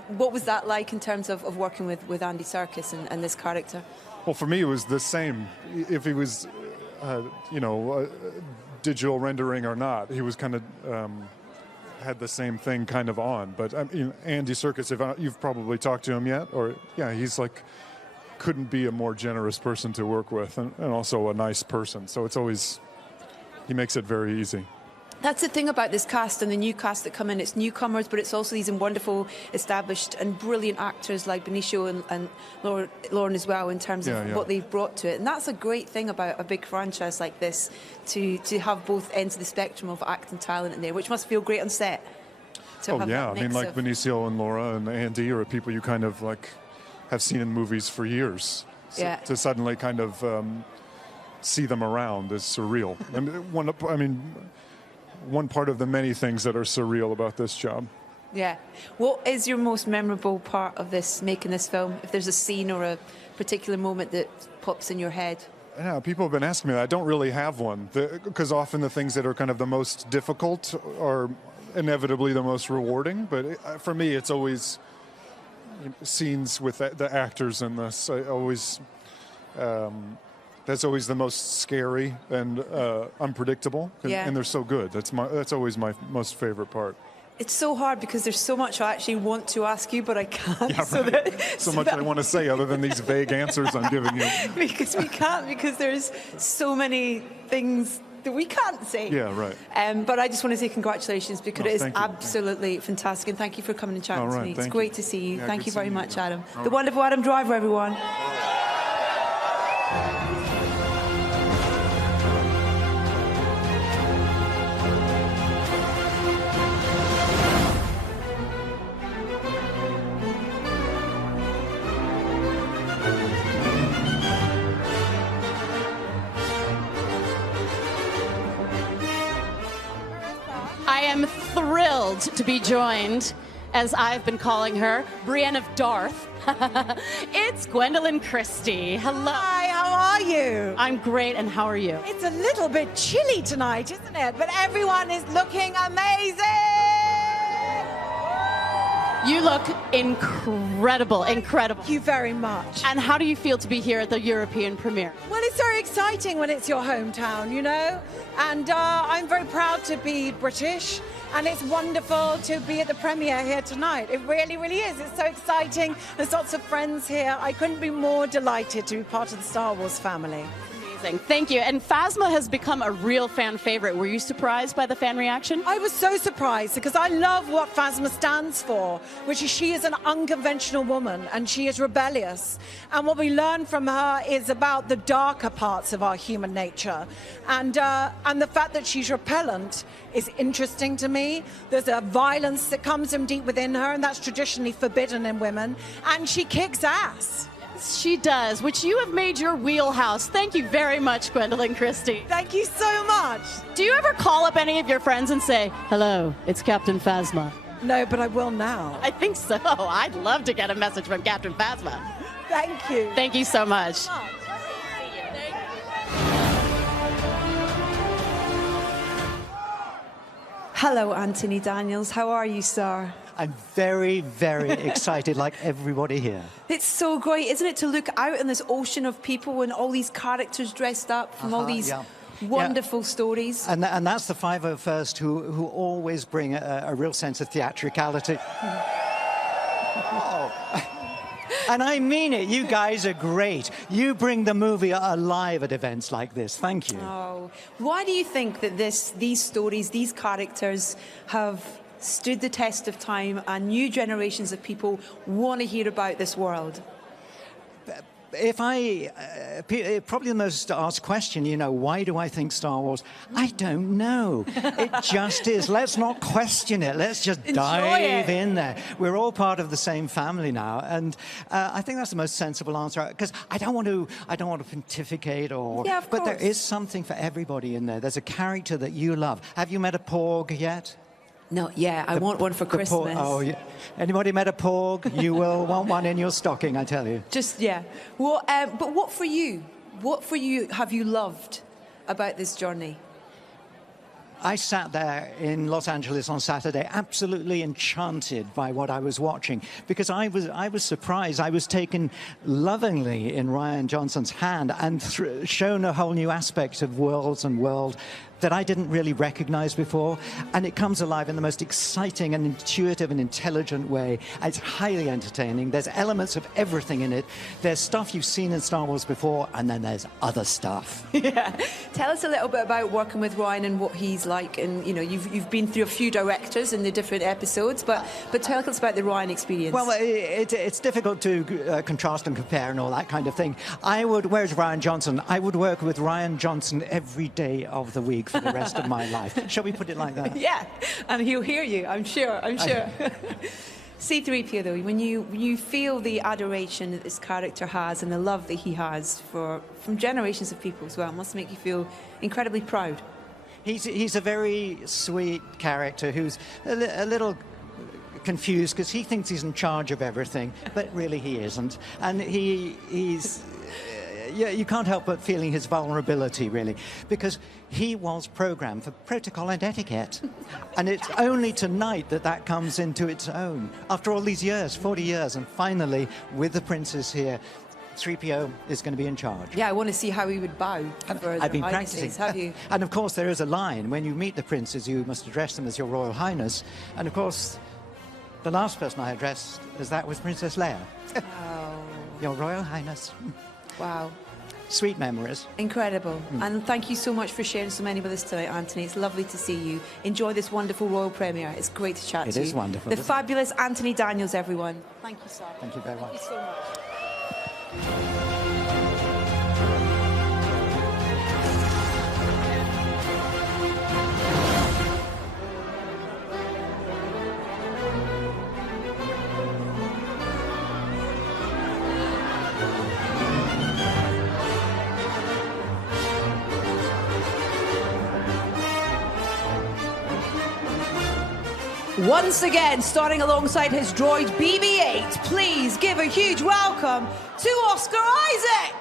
What was that like in terms of working with Andy Serkis and this character? well, for me, it was the same. If he was, digital rendering or not, he was kind of had the same thing kind of on. But I mean, Andy Serkis, if you've probably talked to him yet, or yeah, he's like couldn't be a more generous person to work with, and also a nice person. So it's always he makes it very easy. That's the thing about this cast and the new cast that come in. It's newcomers, but it's also these wonderful, established and brilliant actors like Benicio and Lauren as well in terms of what they've brought to it. And that's a great thing about a big franchise like this, to have both ends of the spectrum of acting talent in there, which must feel great on set. Oh yeah, I mean, like Benicio and Laura and Andy are people you kind of like have seen in movies for years. So Yeah. to suddenly kind of see them around is surreal. One part of the many things that are surreal about this job. Yeah. What is your most memorable part of this, making this film? If there's a scene or a particular moment that pops in your head? Yeah, people have been asking me that. I don't really have one, because often the things that are kind of the most difficult are inevitably the most rewarding. But for me, it's always scenes with the actors in this. I always... that's always the most scary and unpredictable, and they're so good. That's always my most favorite part. It's so hard because there's so much I actually want to ask you, but I can't. Yeah, so much I want to say other than these vague answers I'm giving you. Because we can't, because there's so many things that we can't say. Yeah, right. But I just want to say congratulations, because it is thank you. absolutely fantastic, and thank you for coming and chatting All to right, me. It's thank great you. to see you. Yeah, Thank good you very seeing you much, again. Adam. All The right. wonderful Adam Driver, everyone. I am thrilled to be joined, as I've been calling her, Brienne of Darth. It's Gwendolyn Christie. Hello. Hi, how are you? I'm great, and how are you? It's a little bit chilly tonight, isn't it? But everyone is looking amazing! You look incredible, incredible. Thank you very much. And how do you feel to be here at the European premiere? Well, it's very exciting when it's your hometown, you know? And I'm very proud to be British, and it's wonderful to be at the premiere here tonight. It really, really is. It's so exciting. There's lots of friends here. I couldn't be more delighted to be part of the Star Wars family. Amazing. Thank you. And Phasma has become a real fan favorite. Were you surprised by the fan reaction? I was so surprised, because I love what Phasma stands for, which is she is an unconventional woman and she is rebellious. And what we learn from her is about the darker parts of our human nature. And the fact that she's repellent is interesting to me. There's a violence that comes from deep within her, and that's traditionally forbidden in women. And she kicks ass. She does, which you have made your wheelhouse. Thank you very much, Gwendolyn Christie. Thank you so much. Do you ever call up any of your friends and say, hello, it's Captain Phasma? No, but I will now. I think so. I'd love to get a message from Captain Phasma. Thank you. Thank you so much. Hello, Anthony Daniels. How are you, sir? I'm very, very excited, like everybody here. It's so great, isn't it, to look out in this ocean of people and all these characters dressed up from all these wonderful stories. And that's the 501st who always bring a real sense of theatricality. And I mean it. You guys are great. You bring the movie alive at events like this. Thank you. Oh, why do you think that these stories, these characters have stood the test of time and new generations of people want to hear about this world? Probably the most asked question, you know, why do I think Star Wars? I don't know. It just is. Let's not question it. Let's just dive in there. We're all part of the same family now, and I think that's the most sensible answer. Because I don't want to pontificate or. Yeah, of but course. there is something for everybody in there. There's a character that you love. Have you met a Porg yet? Not yet. I want one for Christmas. Oh, yeah. Anybody met a Porg? You will want one in your stocking, I tell you. Just, yeah. Well, but what for you? What for you have you loved about this journey? I sat there in Los Angeles on Saturday, absolutely enchanted by what I was watching, because I was surprised. I was taken lovingly in Rian Johnson's hand and shown a whole new aspect of Worlds and World that I didn't really recognize before. And it comes alive in the most exciting and intuitive and intelligent way. It's highly entertaining. There's elements of everything in it. There's stuff you've seen in Star Wars before, and then there's other stuff. Yeah. Tell us a little bit about working with Rian and what he's like. And, you know, you've been through a few directors in the different episodes, but tell us about the Rian experience. Well, it's difficult to contrast and compare and all that kind of thing. Where's Rian Johnson? I would work with Rian Johnson every day of the week for the rest of my life. Shall we put it like that? Yeah, and he'll hear you, I'm sure. C-3PO, though, when you feel the adoration that this character has and the love that he has from generations of people as well, it must make you feel incredibly proud. He's a very sweet character who's a little confused because he thinks he's in charge of everything, but really he isn't. And he's... Yeah, you can't help but feeling his vulnerability, really, because he was programmed for protocol and etiquette. And it's only tonight that comes into its own. After all these years, 40 years, and finally, with the princess here, 3PO is going to be in charge. Yeah, I want to see how he would bow. I've been practicing. Have you? And of course, there is a line. When you meet the princes, you must address them as your Royal Highness. And of course, the last person I addressed was Princess Leia. Wow. Your Royal Highness. Wow. Sweet memories. Incredible. And thank you so much for sharing so many with us tonight, Anthony. It's lovely to see you. Enjoy this wonderful royal premiere. It's great to chat to you. It is wonderful. The fabulous Anthony Daniels, everyone. Thank you, sir. Thank you very much. Thank you so much. Once again, starting alongside his droid BB-8, please give a huge welcome to Oscar Isaac.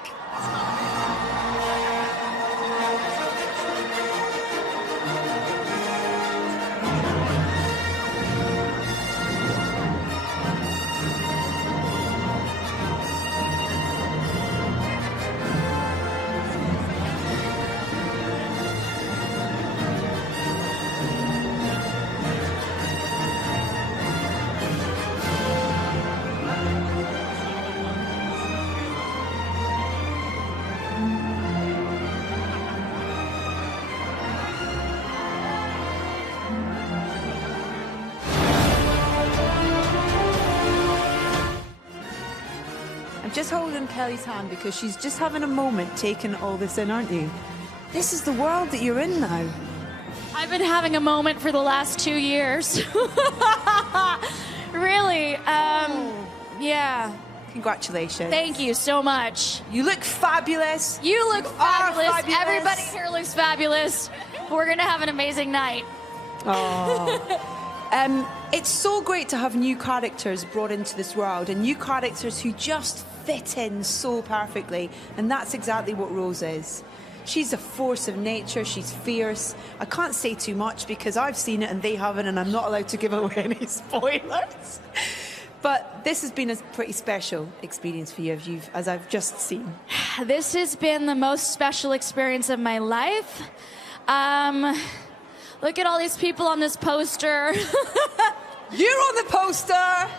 Just holding Kelly's hand because she's just having a moment taking all this in, aren't you? This is the world that you're in now. I've been having a moment for the last 2 years. Really, yeah. Congratulations. Thank you so much. You look fabulous. You look fabulous. Fabulous. Everybody here looks fabulous. We're going to have an amazing night. Oh. It's so great to have new characters brought into this world and new characters who just fit in so perfectly. And that's exactly what Rose is. She's a force of nature. She's fierce. I can't say too much because I've seen it and they haven't, and I'm not allowed to give away any spoilers. But this has been a pretty special experience for you, as I've just seen. This has been the most special experience of my life. Look at all these people on this poster. You're on the poster.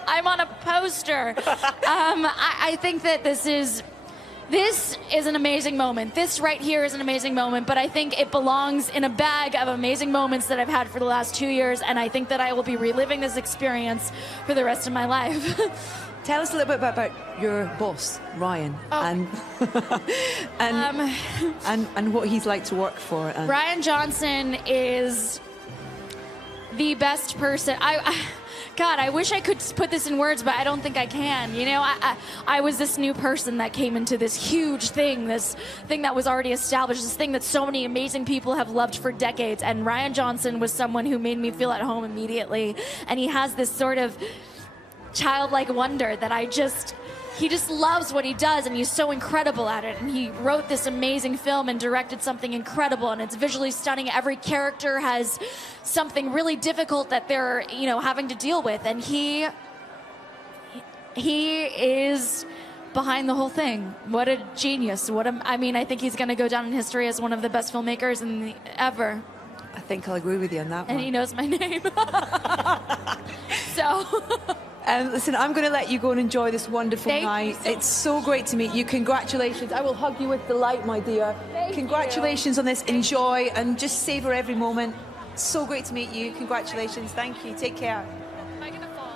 I'm on a poster. I think that this is an amazing moment. This right here is an amazing moment, but I think it belongs in a bag of amazing moments that I've had for the last 2 years, and I think that I will be reliving this experience for the rest of my life. Tell us a little bit about your boss, Ryan, and what he's like to work for. Rian Johnson is the best person. God, I wish I could put this in words, but I don't think I can. You know, I was this new person that came into this huge thing, this thing that was already established, this thing that so many amazing people have loved for decades. And Rian Johnson was someone who made me feel at home immediately. And he has this sort of childlike wonder that he just loves what he does, and he's so incredible at it. And he wrote this amazing film and directed something incredible, and it's visually stunning. Every character has something really difficult that they're, you know, having to deal with, and he is behind the whole thing. What a genius! I mean, I think he's going to go down in history as one of the best filmmakers ever. I think I'll agree with you on that one. And he knows my name. So. Listen, I'm going to let you go and enjoy this wonderful night. It's so great to meet you. Congratulations. I will hug you with delight, my dear. Congratulations on this. Enjoy and just savor every moment. So great to meet you. Congratulations. Thank you. Take care. Am I going to fall?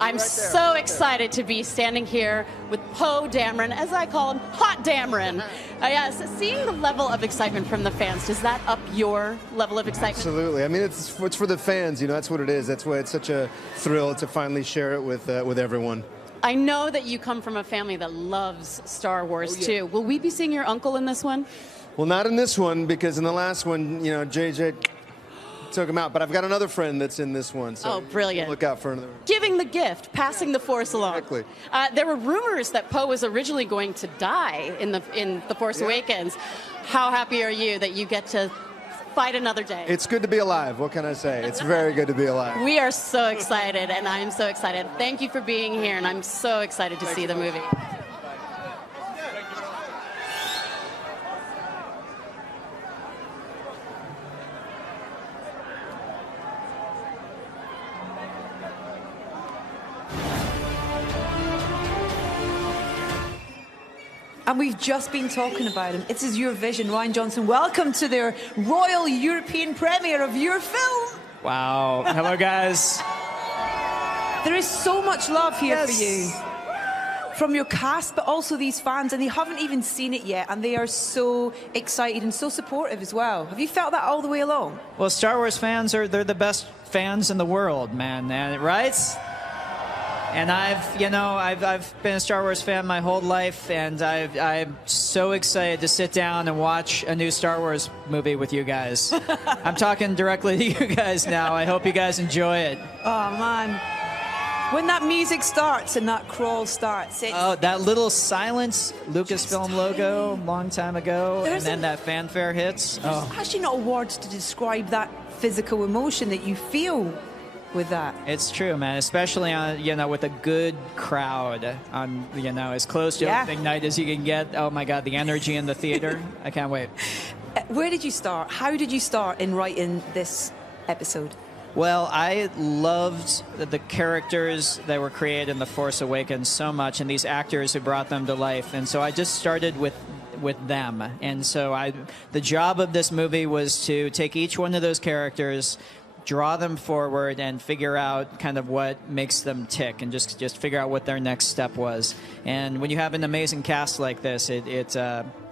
I'm so excited to be standing here with Poe Dameron, as I call him, Hot Dameron. Yes, seeing the level of excitement from the fans, does that up your level of excitement? Absolutely. I mean, it's for the fans. You know, that's what it is. That's why it's such a thrill to finally share it with everyone. I know that you come from a family that loves Star Wars too. Will we be seeing your uncle in this one? Well, not in this one, because in the last one, you know, JJ took him out. But I've got another friend that's in this one. So brilliant. Look out for another one. Giving the gift, passing the Force along. Exactly. There were rumors that Poe was originally going to die in the Force Awakens. How happy are you that you get to fight another day? It's good to be alive. What can I say? It's very good to be alive. We are so excited, and I'm so excited. Thank you for being here, and I'm so excited to see the movie. And we've just been talking about him. This is your vision, Rian Johnson. Welcome to their Royal European premiere of your film. Wow. Hello, guys. There is so much love here for you. From your cast, but also these fans, and they haven't even seen it yet, and they are so excited and so supportive as well. Have you felt that all the way along? Well, Star Wars fans they're the best fans in the world, man, right? And I've been a Star Wars fan my whole life, and I'm so excited to sit down and watch a new Star Wars movie with you guys. I'm talking directly to you guys now. I hope you guys enjoy it. Oh, man. When that music starts and that crawl starts, it's... Oh, that little silence Lucasfilm logo long time ago, and then that fanfare hits. There's actually not words to describe that physical emotion that you feel with that. It's true, man. Especially on, with a good crowd on, as close to opening night as you can get. Oh my God, the energy in the theater! I can't wait. Where did you start? How did you start in writing this episode? Well, I loved the characters that were created in The Force Awakens so much, and these actors who brought them to life, and so I just started with them. And so the job of this movie was to take each one of those characters, draw them forward, and figure out kind of what makes them tick, and just figure out what their next step was. And when you have an amazing cast like this, it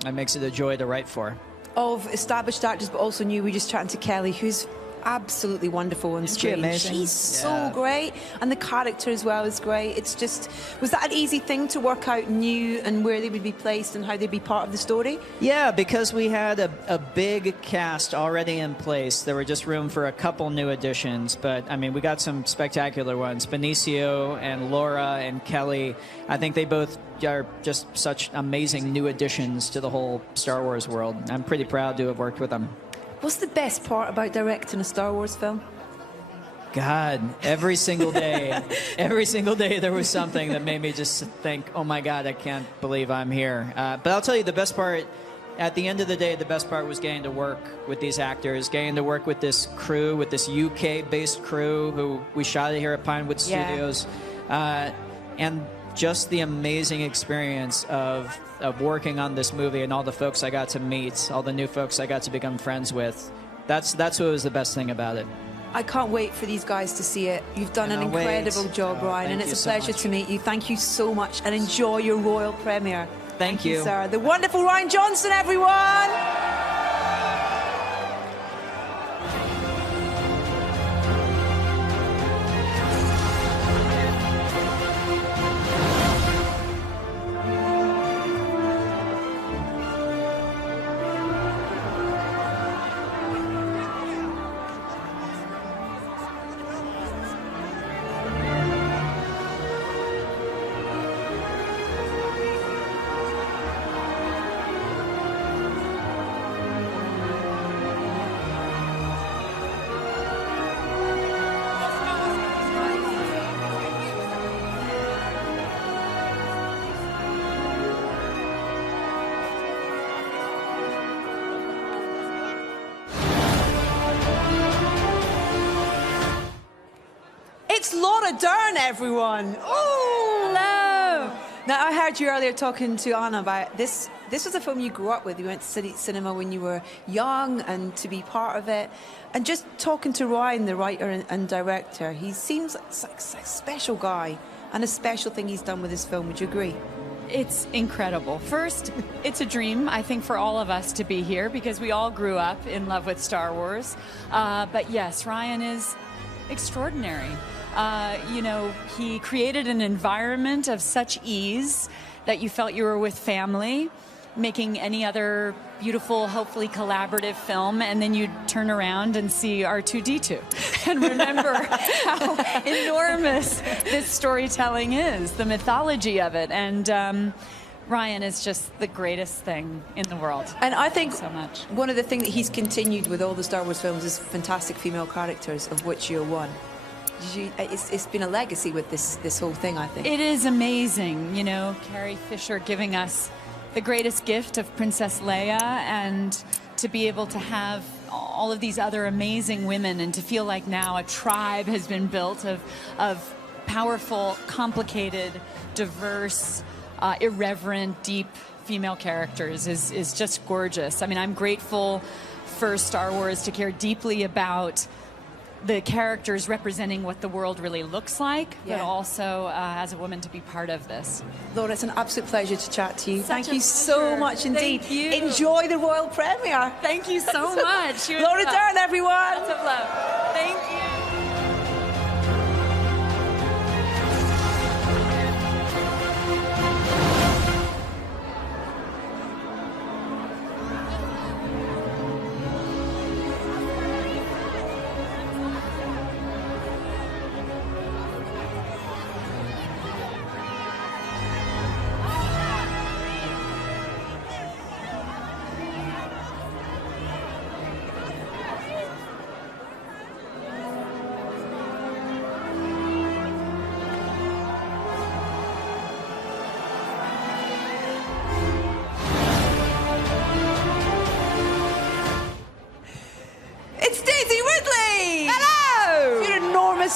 makes it a joy to write for. Of established actors, but also new. We just chatting to Kelly, who's absolutely wonderful on screen. She's so great, and the character as well is great. It's just, was that an easy thing to work out new and where they would be placed and how they'd be part of the story? Yeah, because we had a big cast already in place. There were just room for a couple new additions, but I mean, we got some spectacular ones. Benicio and Laura and Kelly, I think they both are just such amazing new additions to the whole Star Wars world. I'm pretty proud to have worked with them. What's the best part about directing a Star Wars film? God, every single day there was something that made me just think, oh my God, I can't believe I'm here. But I'll tell you the best part, at the end of the day, the best part was getting to work with these actors, getting to work with this crew, with this UK-based crew who we shot it here at Pinewood Studios. And just the amazing experience of working on this movie and all the folks I got to meet, all the new folks I got to become friends with. That's what was the best thing about it. I can't wait for these guys to see it. You've done an incredible job, Ryan, and it's a pleasure to meet you. Thank you so much, and enjoy your royal premiere. Thank you, sir. The wonderful Ryan Johnson, everyone. It's Laura Dern, everyone. Oh, hello. Now, I heard you earlier talking to Anna about this. This was a film you grew up with. You went to cinema when you were young, and to be part of it. And just talking to Ryan, the writer and director, he seems like a special guy, and a special thing he's done with this film. Would you agree? It's incredible. First, it's a dream, I think, for all of us to be here because we all grew up in love with Star Wars. But yes, Ryan is extraordinary. You know, he created an environment of such ease that you felt you were with family, making any other beautiful, hopefully collaborative film, and then you'd turn around and see R2-D2 and remember how enormous this storytelling is, the mythology of it. And Ryan is just the greatest thing in the world. And I think so much. One of the things that he's continued with all the Star Wars films is fantastic female characters, of which you're one. It's been a legacy with this whole thing, I think. It is amazing, you know, Carrie Fisher giving us the greatest gift of Princess Leia, and to be able to have all of these other amazing women, and to feel like now a tribe has been built of powerful, complicated, diverse, irreverent, deep female characters is just gorgeous. I mean, I'm grateful for Star Wars to care deeply about the characters representing what the world really looks like, but also as a woman to be part of this. Laura, it's an absolute pleasure to chat to you. Thank you so much indeed. Thank you. Enjoy the royal premiere. Thank you so much. Laura Dern, everyone. Lots of love. Thank you.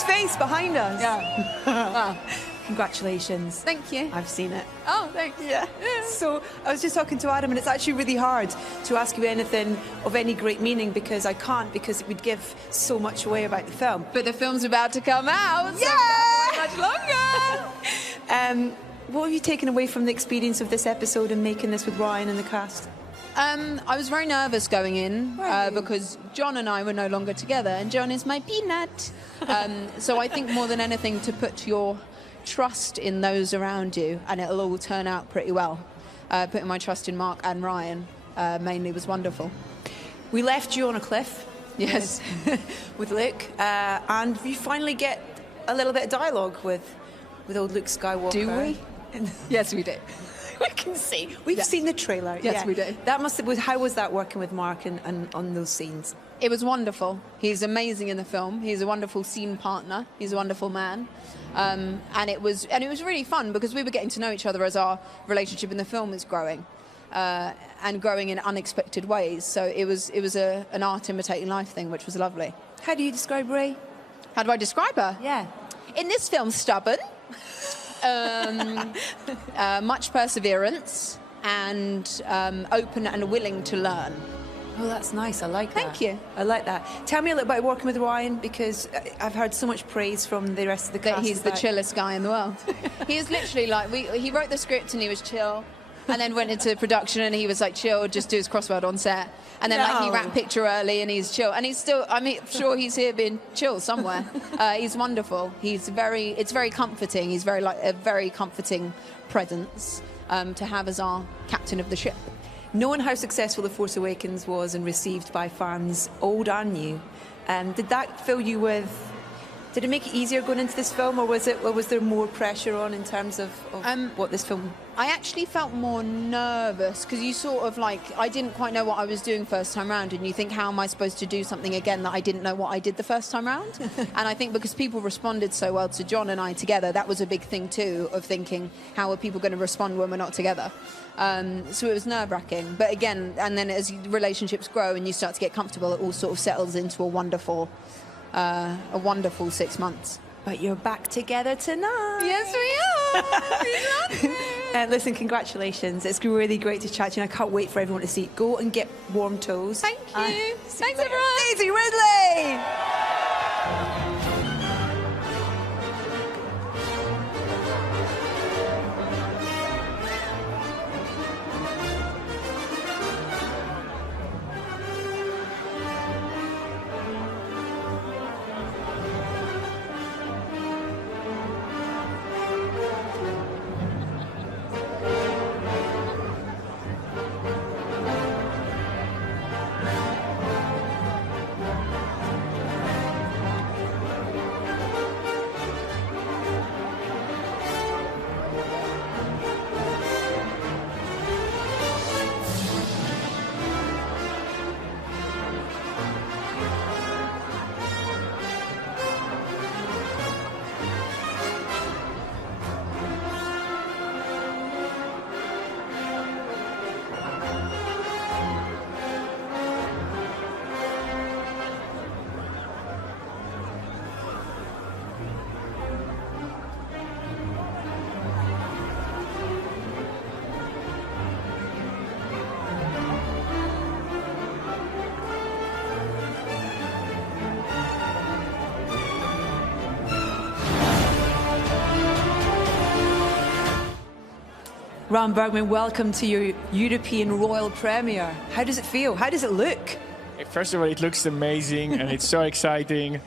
Face behind us. Yeah. Congratulations. Thank you. I've seen it. Oh, thanks. Yeah. So I was just talking to Adam, and it's actually really hard to ask you anything of any great meaning because I can't, because it would give so much away about the film. But the film's about to come out. Yeah. So much longer. What have you taken away from the experience of this episode and making this with Ryan and the cast? I was very nervous going in because John and I were no longer together, and John is my peanut. So I think more than anything to put your trust in those around you, and it'll all turn out pretty well. Putting my trust in Mark and Ryan mainly was wonderful. We left you on a cliff. Yes. With Luke, and we finally get a little bit of dialogue with old Luke Skywalker. Do we? Yes, we did. we can see. We've seen the trailer. Yes, we do. That must have, how was that working with Mark and on those scenes? It was wonderful. He's amazing in the film. He's a wonderful scene partner. He's a wonderful man. And it was really fun because we were getting to know each other as our relationship in the film is growing. And growing in unexpected ways. So it was an art imitating life thing, which was lovely. How do you describe Ray? How do I describe her? Yeah. In this film, stubborn, much perseverance, and open and willing to learn. Oh, that's nice. I like that. Thank you. I like that. Tell me a little about working with Ryan, because I've heard so much praise from the rest of the cast. That he's the about... chillest guy in the world. He is literally like, he wrote the script and he was chill, and then went into production and he was like chill, just do his crossword on set. And then like he ran picture early and he's chill. And he's still, I mean, sure he's here being chill somewhere. He's wonderful. It's very comforting. He's very like a very comforting presence to have as our captain of the ship. Knowing how successful The Force Awakens was and received by fans, old and new, did that fill you with... Did it make it easier going into this film, or was there more pressure on in terms of what this film... I actually felt more nervous because you sort of like, I didn't quite know what I was doing first time round, and you think, how am I supposed to do something again that I didn't know what I did the first time round? And I think because people responded so well to John and I together, that was a big thing too, of thinking, how are people going to respond when we're not together? So it was nerve-wracking. But again, and then as relationships grow and you start to get comfortable, it all sort of settles into a wonderful 6 months. But you're back together tonight. Yes, we are. Listen, congratulations. It's really great to chat to you, and I can't wait for everyone to see it. Go and get warm toes. Thank you. Thanks, everyone. Daisy Ridley! Ron Bergman, welcome to your European Royal Premiere. How does it feel? How does it look? First of all, it looks amazing and it's so exciting.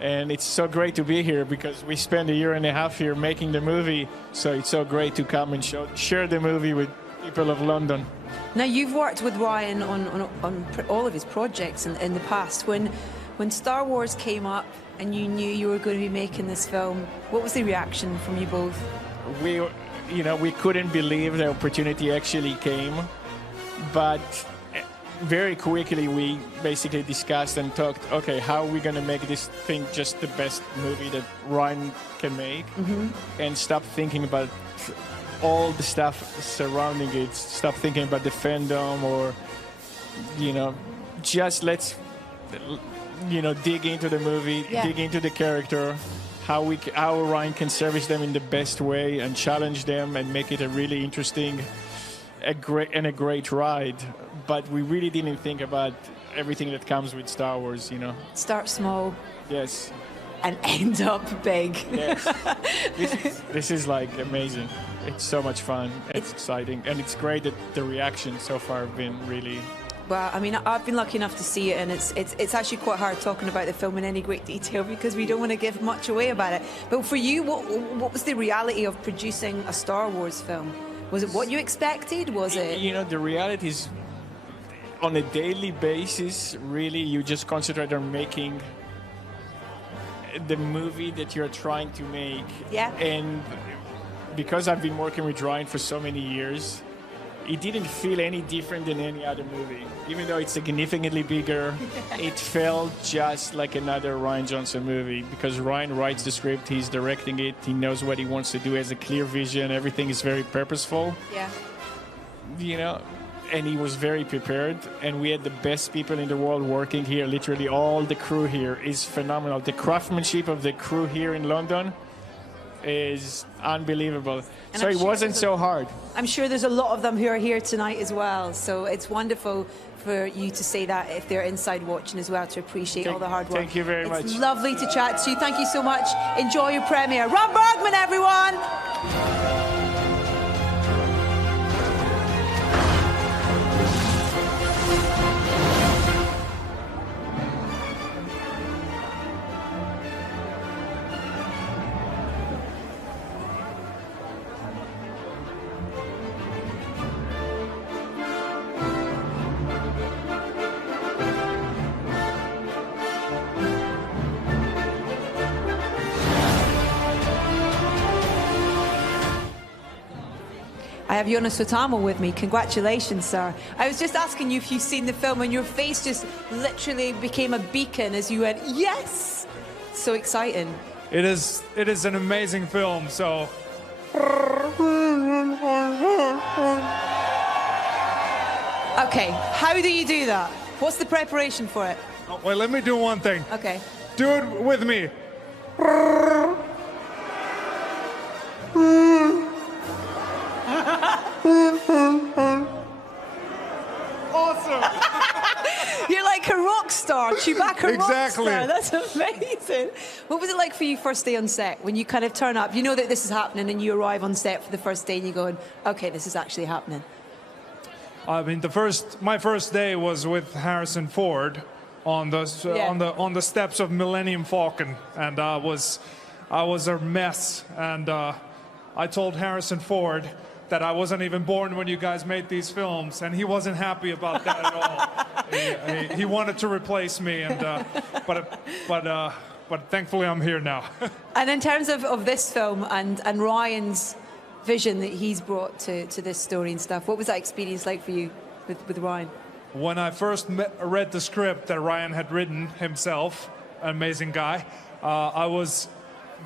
And it's so great to be here because we spent 1.5 years here making the movie. So it's so great to come and share the movie with people of London. Now, you've worked with Ryan on all of his projects in the past. When Star Wars came up and you knew you were going to be making this film, what was the reaction from you both? We couldn't believe the opportunity actually came, but very quickly we basically discussed and talked, okay, how are we going to make this thing just the best movie that Ryan can make, and stop thinking about all the stuff surrounding it, stop thinking about the fandom or, just let's, dig into the movie, dig into the character, how Ryan can service them in the best way and challenge them and make it a really interesting, a great ride. But we really didn't think about everything that comes with Star Wars, Start small. Yes. And end up big. Yes. This is like amazing. It's so much fun. It's exciting. And it's great that the reaction so far have been really... Well, I mean, I've been lucky enough to see it, and it's actually quite hard talking about the film in any great detail because we don't want to give much away about it. But for you, what was the reality of producing a Star Wars film? Was it what you expected? Was it... The reality is, on a daily basis, really, you just concentrate on making the movie that you're trying to make. Yeah. And because I've been working with Ryan for so many years, it didn't feel any different than any other movie. Even though it's significantly bigger, it felt just like another Rian Johnson movie because Ryan writes the script, he's directing it, he knows what he wants to do, has a clear vision, everything is very purposeful. Yeah. You know, and he was very prepared, and we had the best people in the world working here. Literally all the crew here is phenomenal. The craftsmanship of the crew here in London is unbelievable. And so I'm it sure wasn't there's so hard. I'm sure there's a lot of them who are here tonight as well. So it's wonderful for you to say that if they're inside watching as well, to appreciate all the hard work. Thank you very much. It's lovely to chat to you. Thank you so much. Enjoy your premiere. Ron Bergman, everyone. I have Jonas Sotamo with me. Congratulations, sir. I was just asking you if you've seen the film, and your face just literally became a beacon as you went, yes! So exciting. It is an amazing film, so... Okay, how do you do that? What's the preparation for it? Oh, wait, let me do one thing. Okay. Do it with me. Awesome. You're like a rock star, Chewbacca Exactly. rock star. That's amazing. What was it like for you first day on set when you kind of turn up? You know that this is happening and you arrive on set for the first day and you're going, okay, this is actually happening. I mean, my first day was with Harrison Ford on the steps of Millennium Falcon, and I was a mess. And I told Harrison Ford that I wasn't even born when you guys made these films, and he wasn't happy about that at all. He wanted to replace me, and but thankfully I'm here now. And in terms of this film and Ryan's vision that he's brought to this story and stuff, what was that experience like for you with Ryan? When I first read the script that Ryan had written himself, an amazing guy, I was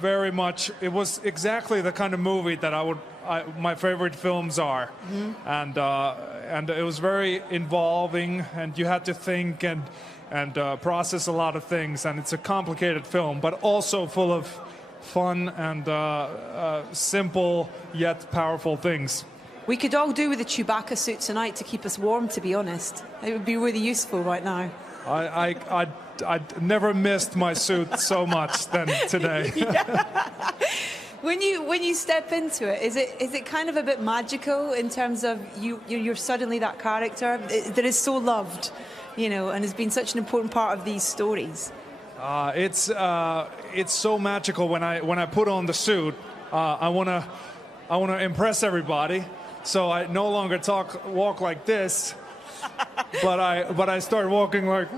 very much, it was exactly the kind of movie that my favorite films are. Mm-hmm. And it was very involving, and you had to think and process a lot of things, and it's a complicated film, but also full of fun and simple yet powerful things. We could all do with a Chewbacca suit tonight to keep us warm, to be honest. It would be really useful right now. I never missed my suit so much than today. When you step into it, is it kind of a bit magical in terms of you're suddenly that character that is so loved, you know, and has been such an important part of these stories? It's so magical when I put on the suit. I wanna impress everybody, so I no longer walk like this, but I start walking like.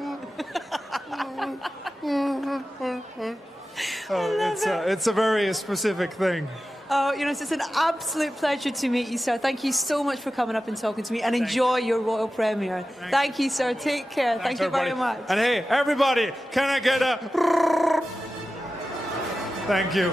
It's a very specific thing. Oh, you know, it's an absolute pleasure to meet you, sir. Thank you so much for coming up and talking to me, and enjoy your royal premiere. Thank you, sir. Take care. Thanks, Thank you very everybody. much. And hey, everybody, can I get a... Thank you.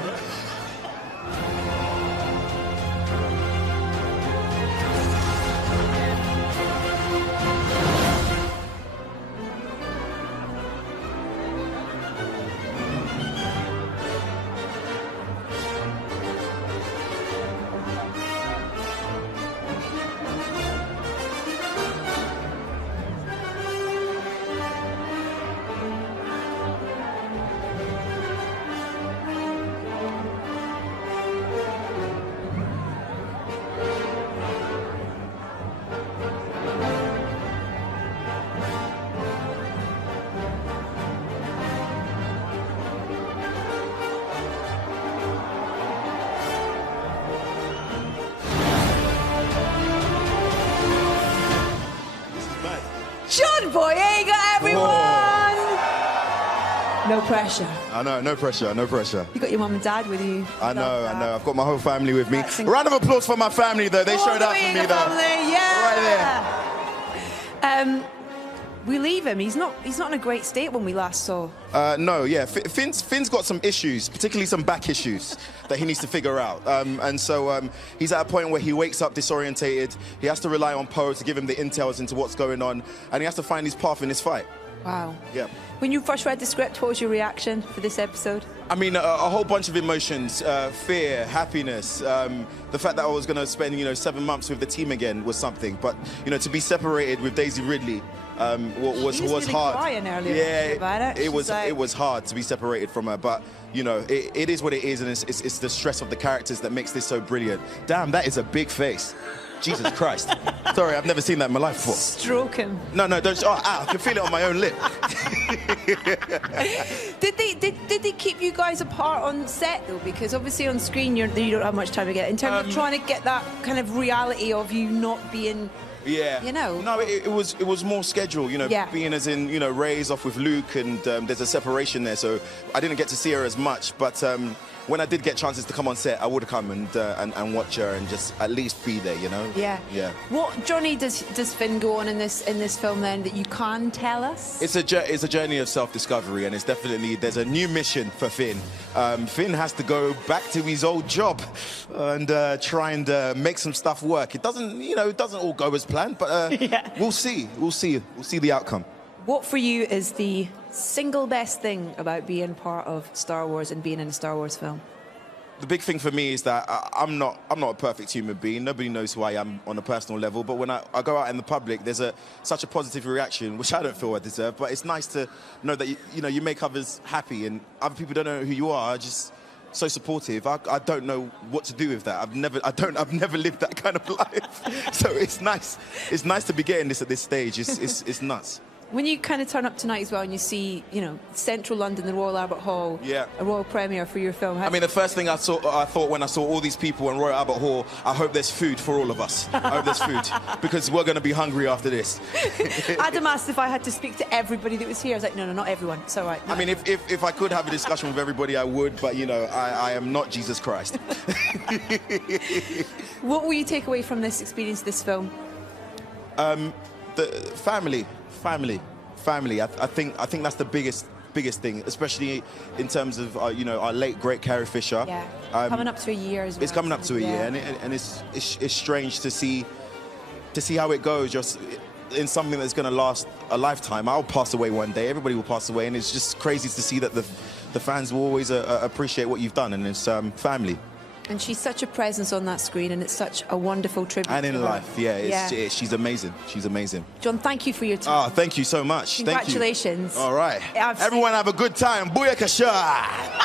No pressure. I know, no pressure, no pressure. You got your mum and dad with you. I know. I've got my whole family with me. That's Round of applause for my family, though. They showed up for me, though. Family. Yeah. Right there. We leave him. He's not in a great state when we last saw. No, yeah. Finn's got some issues, particularly some back issues that he needs to figure out. And so he's at a point where he wakes up disorientated. He has to rely on Poe to give him the intels into what's going on, and he has to find his path in this fight. Wow. Yeah. When you first read the script, what was your reaction for this episode? I mean, a whole bunch of emotions, fear, happiness. The fact that I was going to spend, 7 months with the team again was something. But, to be separated with Daisy Ridley was really hard. Crying earlier Yeah, it was hard to be separated from her. But, it is what it is, and it's the stress of the characters that makes this so brilliant. Damn, that is a big face. Jesus Christ. Sorry, I've never seen that in my life before. Stroke him. No, don't. I can feel it on my own lip. Did they keep you guys apart on set though? Because obviously on screen you don't have much time to get. In terms of trying to get that kind of reality of you not being. Yeah. No, it was more schedule, being as in, Ray's off with Luke, and there's a separation there, so I didn't get to see her as much, but when I did get chances to come on set, I would have come and watch her and just at least be there, Yeah. Yeah. What journey does Finn go on in this film then that you can tell us? It's a journey of self-discovery, and there's a new mission for Finn. Finn has to go back to his old job and try and make some stuff work. It doesn't all go as planned, but we'll see. We'll see the outcome. What for you is the single best thing about being part of Star Wars and being in a Star Wars film? The big thing for me is that I'm not a perfect human being. Nobody knows who I am on a personal level. But when I go out in the public, there's such a positive reaction, which I don't feel I deserve. But it's nice to know that you make others happy, and other people don't know who you are. Just so supportive. I don't know what to do with that. I've never lived that kind of life. So it's nice. It's nice to be getting this at this stage. It's nuts. When you kind of turn up tonight as well and you see, central London, the Royal Albert Hall, a royal premiere for your film. I mean, the first thing I thought when I saw all these people in Royal Albert Hall, I hope there's food for all of us. I hope there's food, because we're going to be hungry after this. Adam asked if I had to speak to everybody that was here. I was like, no, not everyone. It's all right. No. I mean, if I could have a discussion with everybody, I would, but, I am not Jesus Christ. What will you take away from this experience, this film? The family. I think that's the biggest thing, especially in terms of our late great Carrie Fisher. Yeah, coming up to a year as well. It's coming up to a year, and it's strange to see how it goes. Just in something that's going to last a lifetime. I'll pass away one day. Everybody will pass away, and it's just crazy to see that the fans will always appreciate what you've done, and it's family. And she's such a presence on that screen, and it's such a wonderful tribute. And in life, she's amazing. She's amazing. John, thank you for your time. Oh, thank you so much. Congratulations. Thank you. All right. Everyone have a good time. Booyakasha!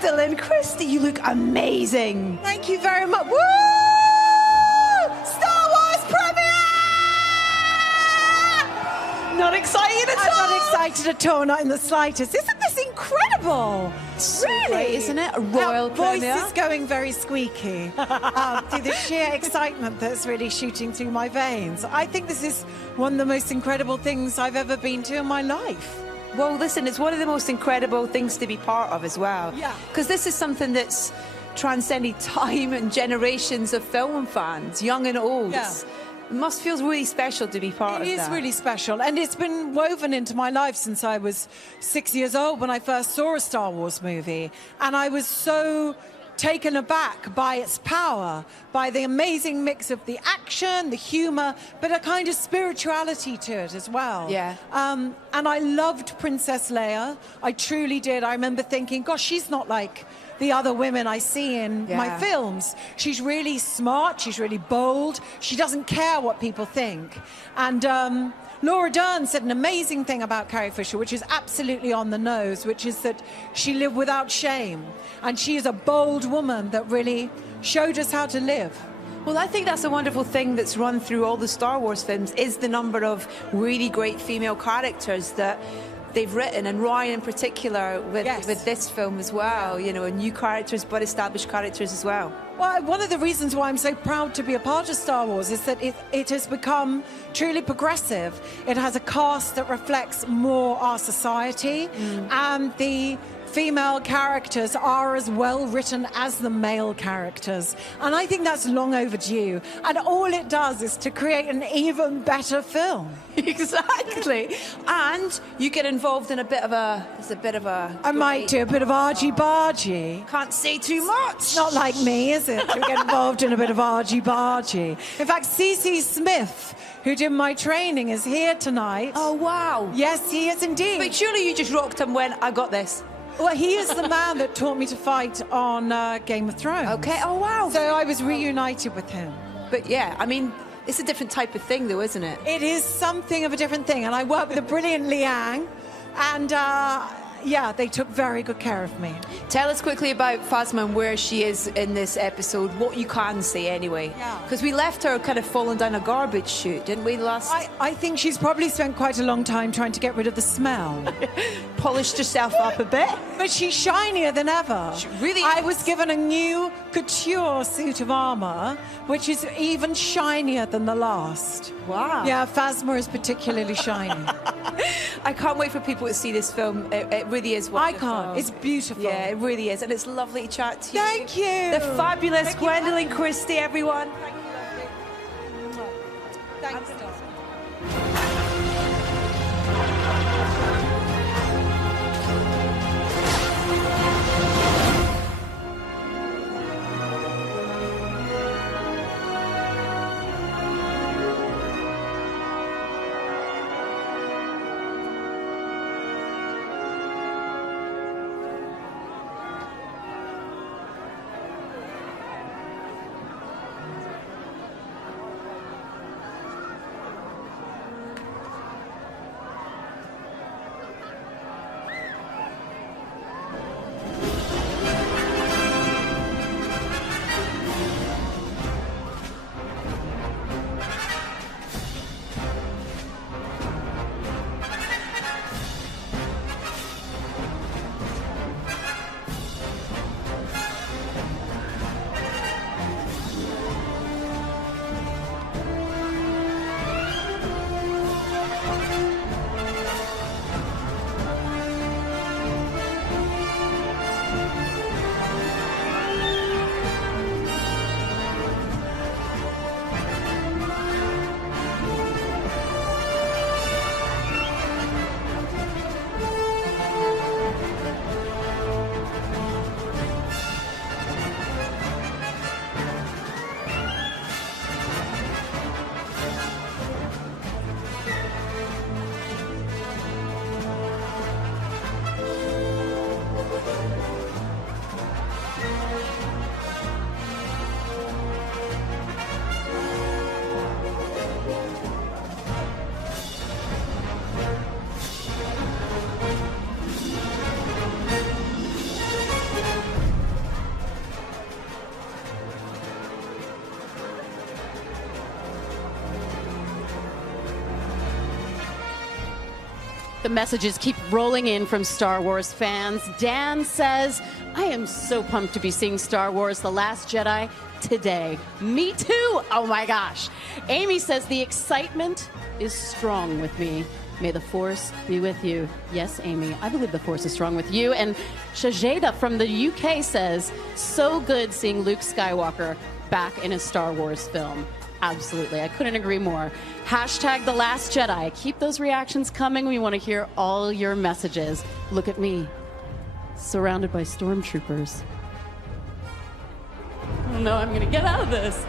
Gwendolyn Christie, you look amazing. Thank you very much. Woo! Star Wars premiere! Not excited at all? I'm not excited at all, not in the slightest. Isn't this incredible? Really? Isn't it? A royal premiere? Voice is going very squeaky through the sheer excitement that's really shooting through my veins. I think this is one of the most incredible things I've ever been to in my life. Well, listen, it's one of the most incredible things to be part of as well. Yeah. Because this is something that's transcended time and generations of film fans, young and old. Yeah. It must feel really special to be part of that. It is really special, and it's been woven into my life since I was 6 years old when I first saw a Star Wars movie, and I was so taken aback by its power, by the amazing mix of the action, the humor, but a kind of spirituality to it as well. Yeah. And I loved Princess Leia. I truly did. I remember thinking, gosh, she's not like the other women I see in my films. She's really smart, she's really bold, she doesn't care what people think. And Laura Dern said an amazing thing about Carrie Fisher, which is absolutely on the nose, which is that she lived without shame. And she is a bold woman that really showed us how to live. Well, I think that's a wonderful thing that's run through all the Star Wars films, is the number of really great female characters that they've written, and Ryan in particular with this film as well, you know, new characters but established characters as well. Well, one of the reasons why I'm so proud to be a part of Star Wars is that it has become truly progressive. It has a cast that reflects more our society, and the female characters are as well written as the male characters. And I think that's long overdue. And all it does is to create an even better film. Exactly. And you get involved in a bit of a... I might do a bit of argy-bargy. Can't say too much. It's not like me, is it? To get involved in a bit of argy-bargy. In fact, C.C. Smith, who did my training, is here tonight. Oh, wow. Yes, he is indeed. But surely you just rocked him when I got this. Well, he is the man that taught me to fight on Game of Thrones. Okay, oh wow. So I was reunited with him. But yeah, I mean, it's a different type of thing though, isn't it? It is something of a different thing. And I worked with the brilliant Liang. And yeah, they took very good care of me. Tell us quickly about Phasma and where she is in this episode, what you can say anyway. Yeah. Because we left her kind of falling down a garbage chute, didn't we, last... I think she's probably spent quite a long time trying to get rid of the smell. Polished herself up a bit. But she's shinier than ever. She really I is. was given a new couture suit of armor, which is even shinier than the last. Wow. Yeah, Phasma is particularly shiny. I can't wait for people to see this film. It really is wonderful. I can't. It's beautiful. Yeah, it really is. And it's lovely to chat to you. Thank you. The fabulous Gwendolyn Christie, everyone. Thanks, the messages keep rolling in from Star Wars fans. Dan says, I am so pumped to be seeing Star Wars The Last Jedi today. Me too. Oh my gosh. Amy says, the excitement is strong with me. May the Force be with you. Yes, Amy, I believe the Force is strong with you. And Shajeda from the UK says, so good seeing Luke Skywalker back in a Star Wars film. Absolutely, I couldn't agree more. Hashtag The Last Jedi. Keep those reactions coming. We want to hear all your messages. Look at me, surrounded by stormtroopers. Oh no, I'm gonna get out of this.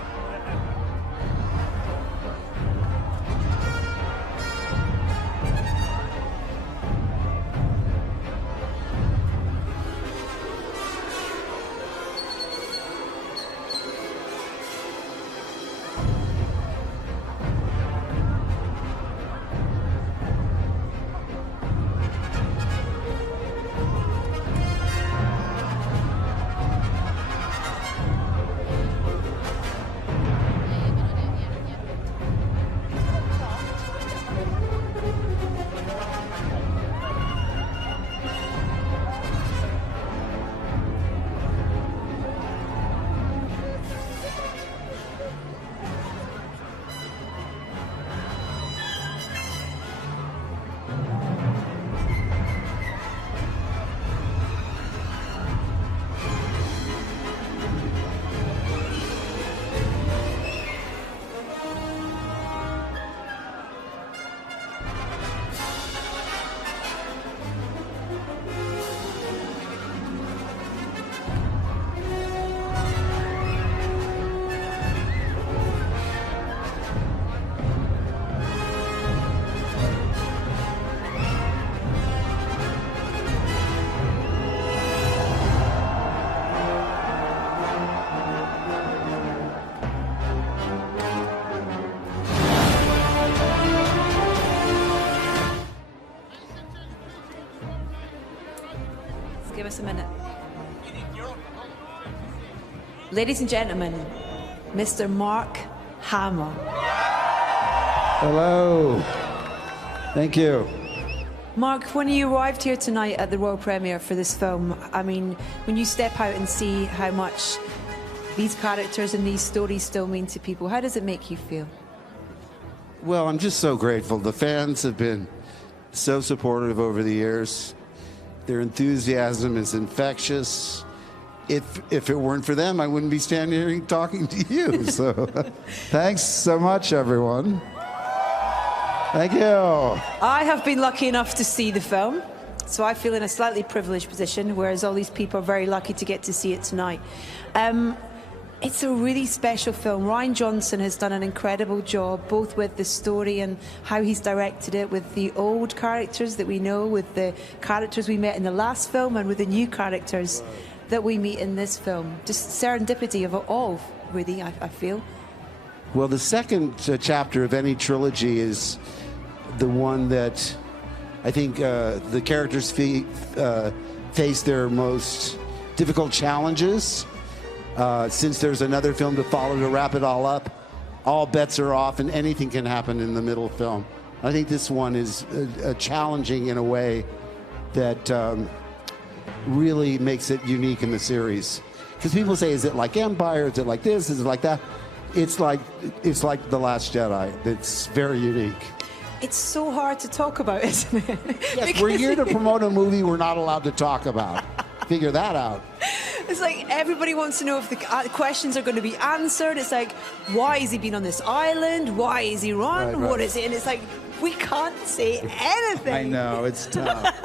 Give us a minute. Ladies and gentlemen, Mr. Mark Hamill. Hello. Thank you. Mark, when you arrived here tonight at the Royal Premiere for this film, I mean, when you step out and see how much these characters and these stories still mean to people, how does it make you feel? Well, I'm just so grateful. The fans have been so supportive over the years. Their enthusiasm is infectious. If it weren't for them, I wouldn't be standing here talking to you. So thanks so much, everyone. Thank you. I have been lucky enough to see the film, so I feel in a slightly privileged position, whereas all these people are very lucky to get to see it tonight. It's a really special film. Rian Johnson has done an incredible job, both with the story and how he's directed it, with the old characters that we know, with the characters we met in the last film, and with the new characters that we meet in this film. Just serendipity of it all, really, I feel. Well, the second chapter of any trilogy is the one that I think the characters face their most difficult challenges. Since there's another film to follow to wrap it all up, all bets are off and anything can happen in the middle film. I think this one is challenging in a way that really makes it unique in the series. Because people say, is it like Empire? Is it like this? Is it like that? It's like The Last Jedi. It's very unique. It's so hard to talk about, isn't it? Yes, we're here to promote a movie we're not allowed to talk about. Figure that out. It's like everybody wants to know if the questions are going to be answered. It's like, why has he been on this island? Why is he run? Right. What is it? And it's like, we can't say anything. I know, it's tough.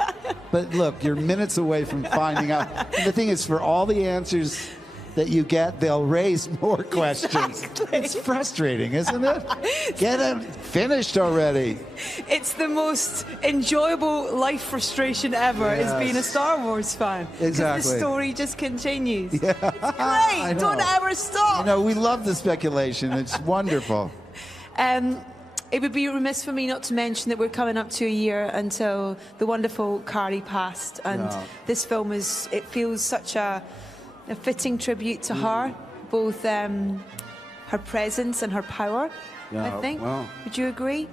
But look, you're minutes away from finding out. And the thing is, for all the answers that you get, they'll raise more questions. Exactly. It's frustrating, isn't it? Get them finished already. It's the most enjoyable life frustration ever, is being a Star Wars fan. Exactly. Because the story just continues. Yeah. It's great. Don't ever stop. No, we love the speculation. It's wonderful. It would be remiss for me not to mention that we're coming up to a year until the wonderful Carrie passed. And this film it feels such a fitting tribute to her, both her presence and her power, I think. Well, would you agree?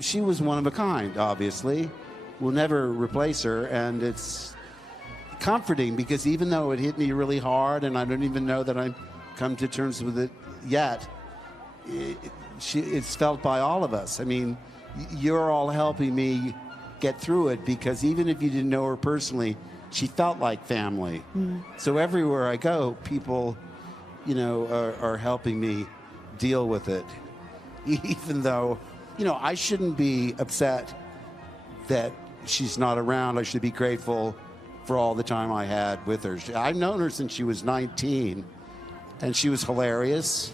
she was one of a kind, obviously. will never replace her, and it's comforting because even though it hit me really hard, and I don't even know that I've come to terms with it yet, it's felt by all of us. I mean, you're all helping me get through it because even if you didn't know her personally, she felt like family. So everywhere I go, people, you know, are helping me deal with it. Even though, you know, I shouldn't be upset that she's not around. I should be grateful for all the time I had with her. I've known her since she was 19, and she was hilarious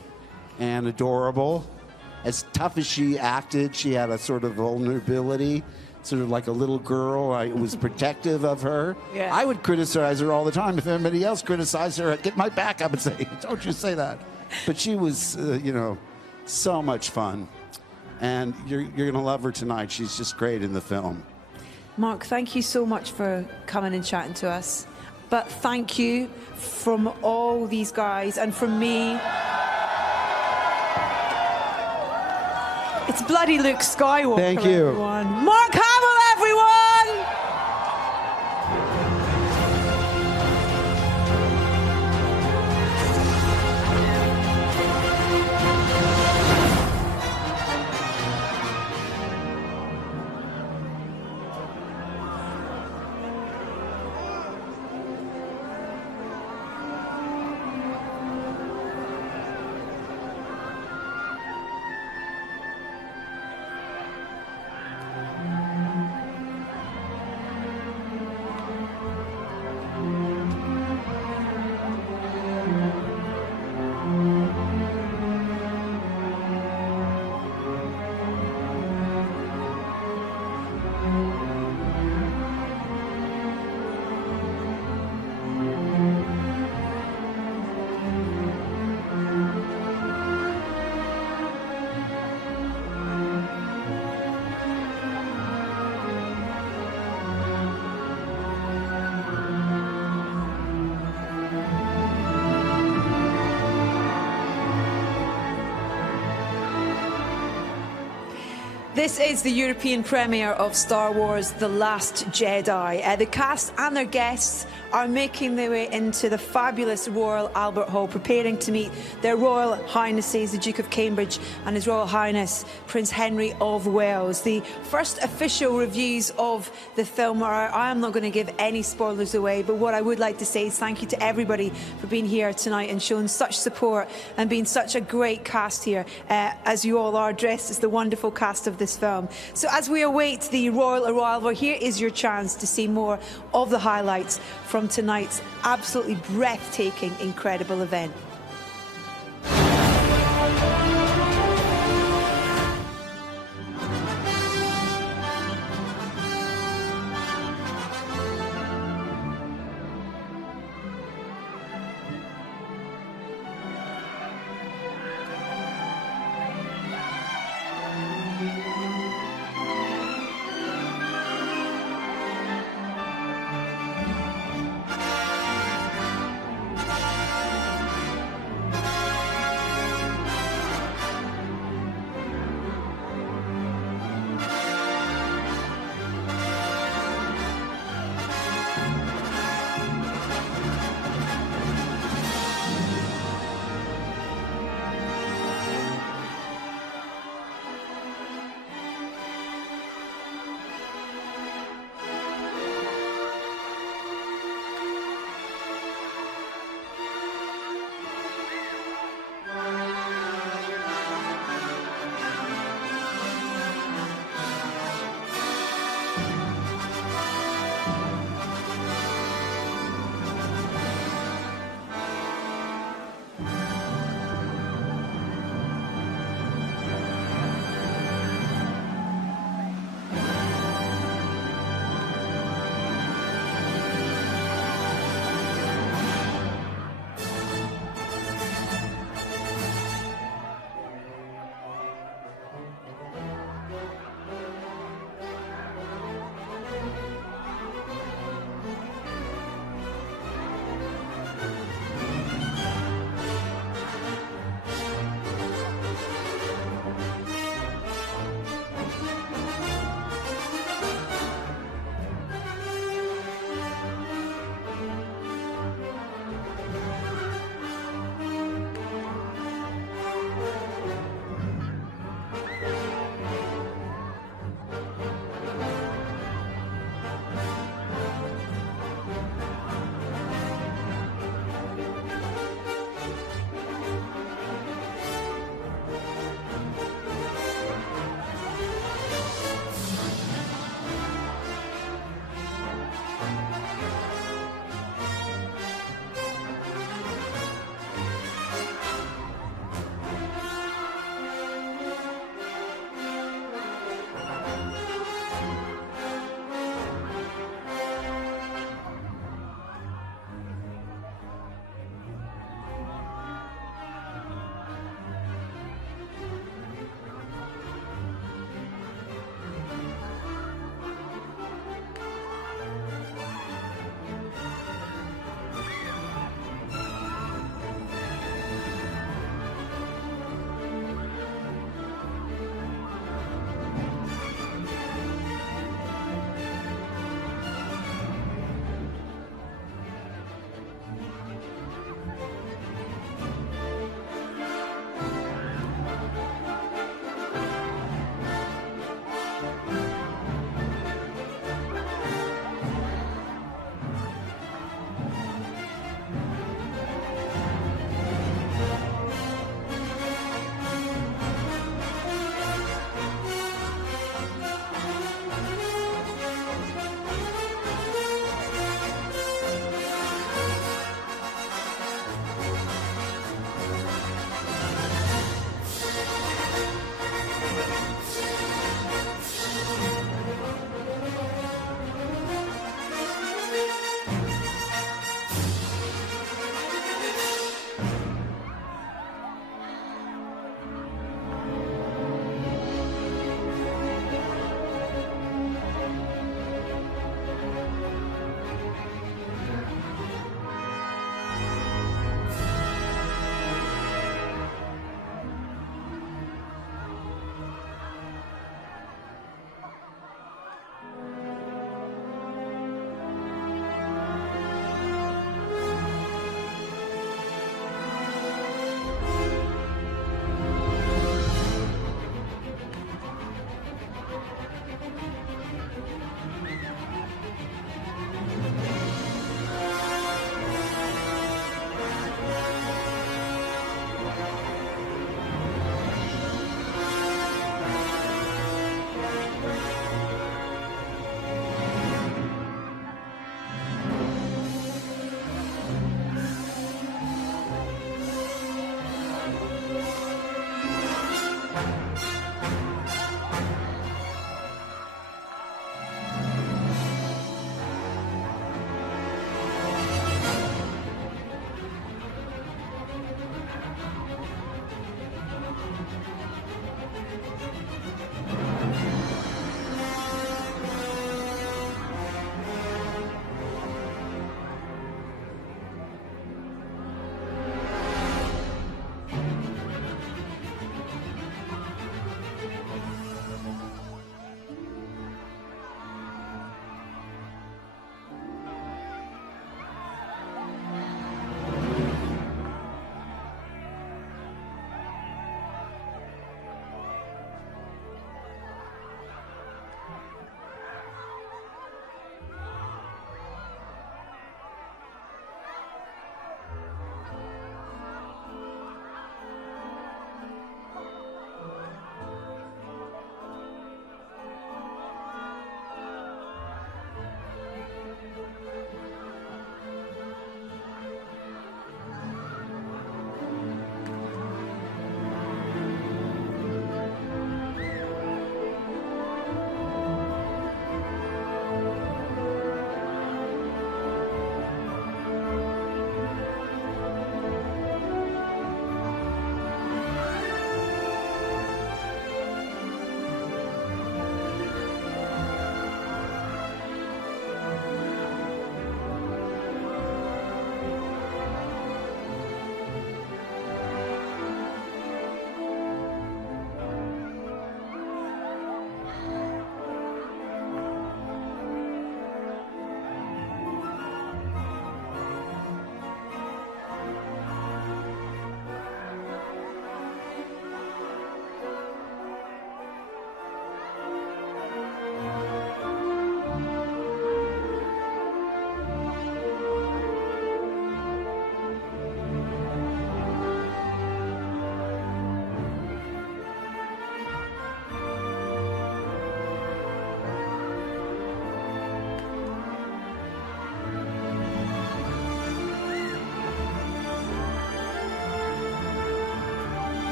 and adorable. As tough as she acted, she had a sort of vulnerability, sort of like a little girl. I was protective of her. Yeah. I would criticize her all the time. If anybody else criticized her, I'd get my back up and say, don't you say that. But she was, you know, so much fun. And you're going to love her tonight. She's just great in the film. Mark, thank you so much for coming and chatting to us. But thank you from all these guys and from me. It's bloody Luke Skywalker, Thank you. everyone. Mark Hamill, everyone! This is the European premiere of Star Wars The Last Jedi. The cast and their guests are making their way into the fabulous Royal Albert Hall, preparing to meet their Royal Highnesses, the Duke of Cambridge and His Royal Highness Prince Henry of Wales. The first official reviews of the film are out. I am not going to give any spoilers away, but what I would like to say is thank you to everybody for being here tonight and showing such support and being such a great cast here, as you all are dressed as the wonderful cast of this film. So as we await the royal arrival, here is your chance to see more of the highlights from tonight's absolutely breathtaking, incredible event.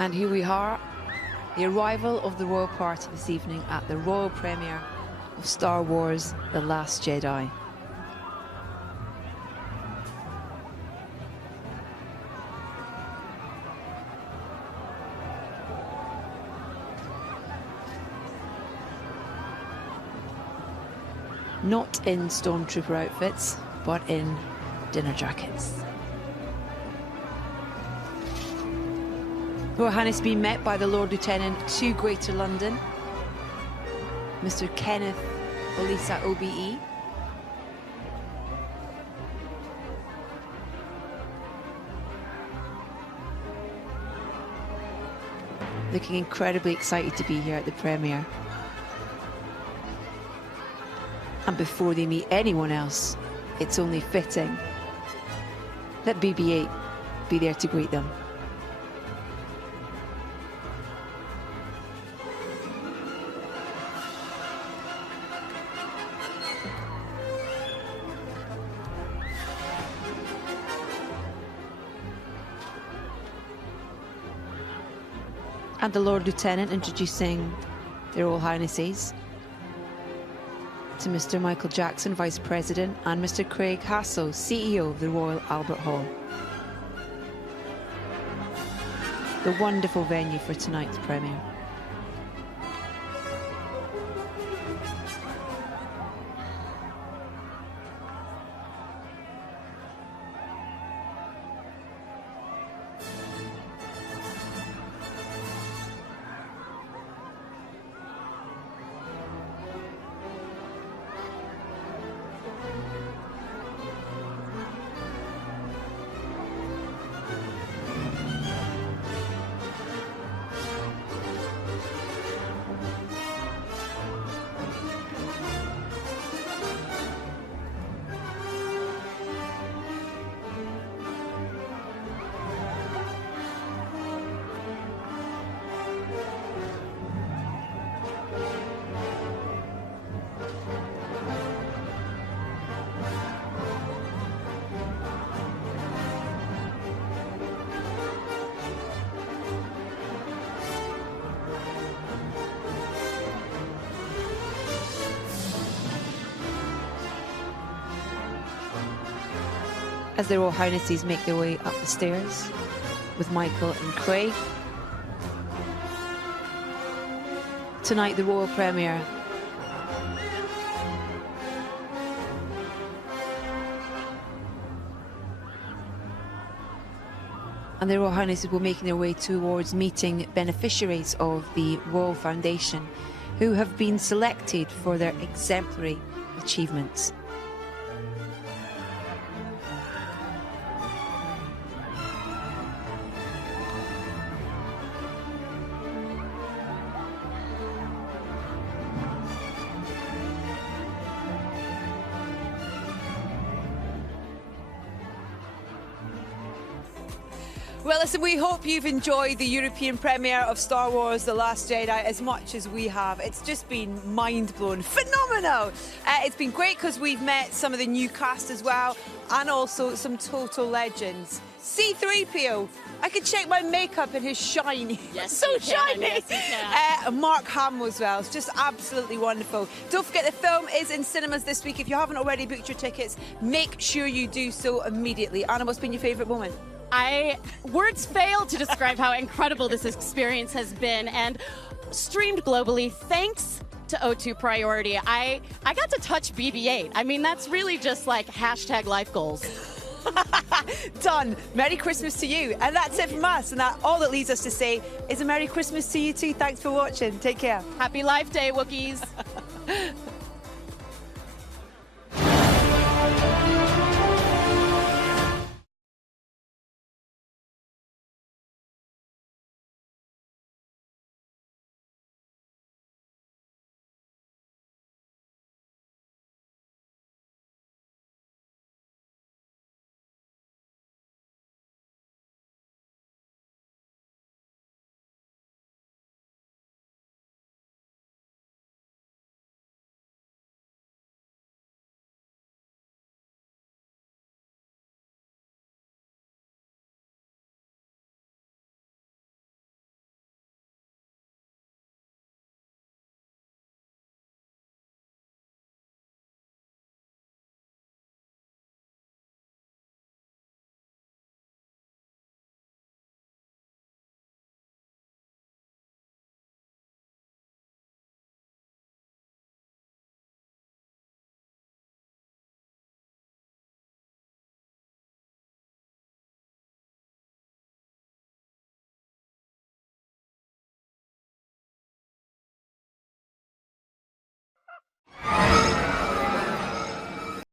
And here we are, the arrival of the royal party this evening at the royal premiere of Star Wars: The Last Jedi. Not in stormtrooper outfits, but in dinner jackets. Her Highness being met by the Lord Lieutenant to Greater London, Mr. Kenneth Olisa OBE. Looking incredibly excited to be here at the premiere. And before they meet anyone else, it's only fitting that BB-8 be there to greet them. And the Lord Lieutenant introducing their Royal Highnesses to Mr. Michael Jackson, Vice President, and Mr. Craig Hassel, CEO of the Royal Albert Hall. The wonderful venue for tonight's premiere. As their Royal Highnesses make their way up the stairs with Michael and Craig. Tonight, the royal premiere. And the Royal Highnesses will be making their way towards meeting beneficiaries of the Royal Foundation who have been selected for their exemplary achievements. Well, listen, we hope you've enjoyed the European premiere of Star Wars: The Last Jedi as much as we have. It's just been mind-blowing, phenomenal. It's been great because we've met some of the new cast as well, and also some total legends. C-3PO, I could check my makeup and his shiny. Yes, so you can. shiny. Yes, you can. Mark Hamill as well. It's just absolutely wonderful. Don't forget the film is in cinemas this week. If you haven't already booked your tickets, make sure you do so immediately. Anna, what's been your favourite moment? Words fail to describe how incredible this experience has been, and streamed globally thanks to O2 Priority. I got to touch BB-8. I mean, that's really just like hashtag life goals. Done. Merry Christmas to you. And that's it from us. And all that leaves us to say is a Merry Christmas to you too. Thanks for watching. Take care. Happy Life Day, Wookiees.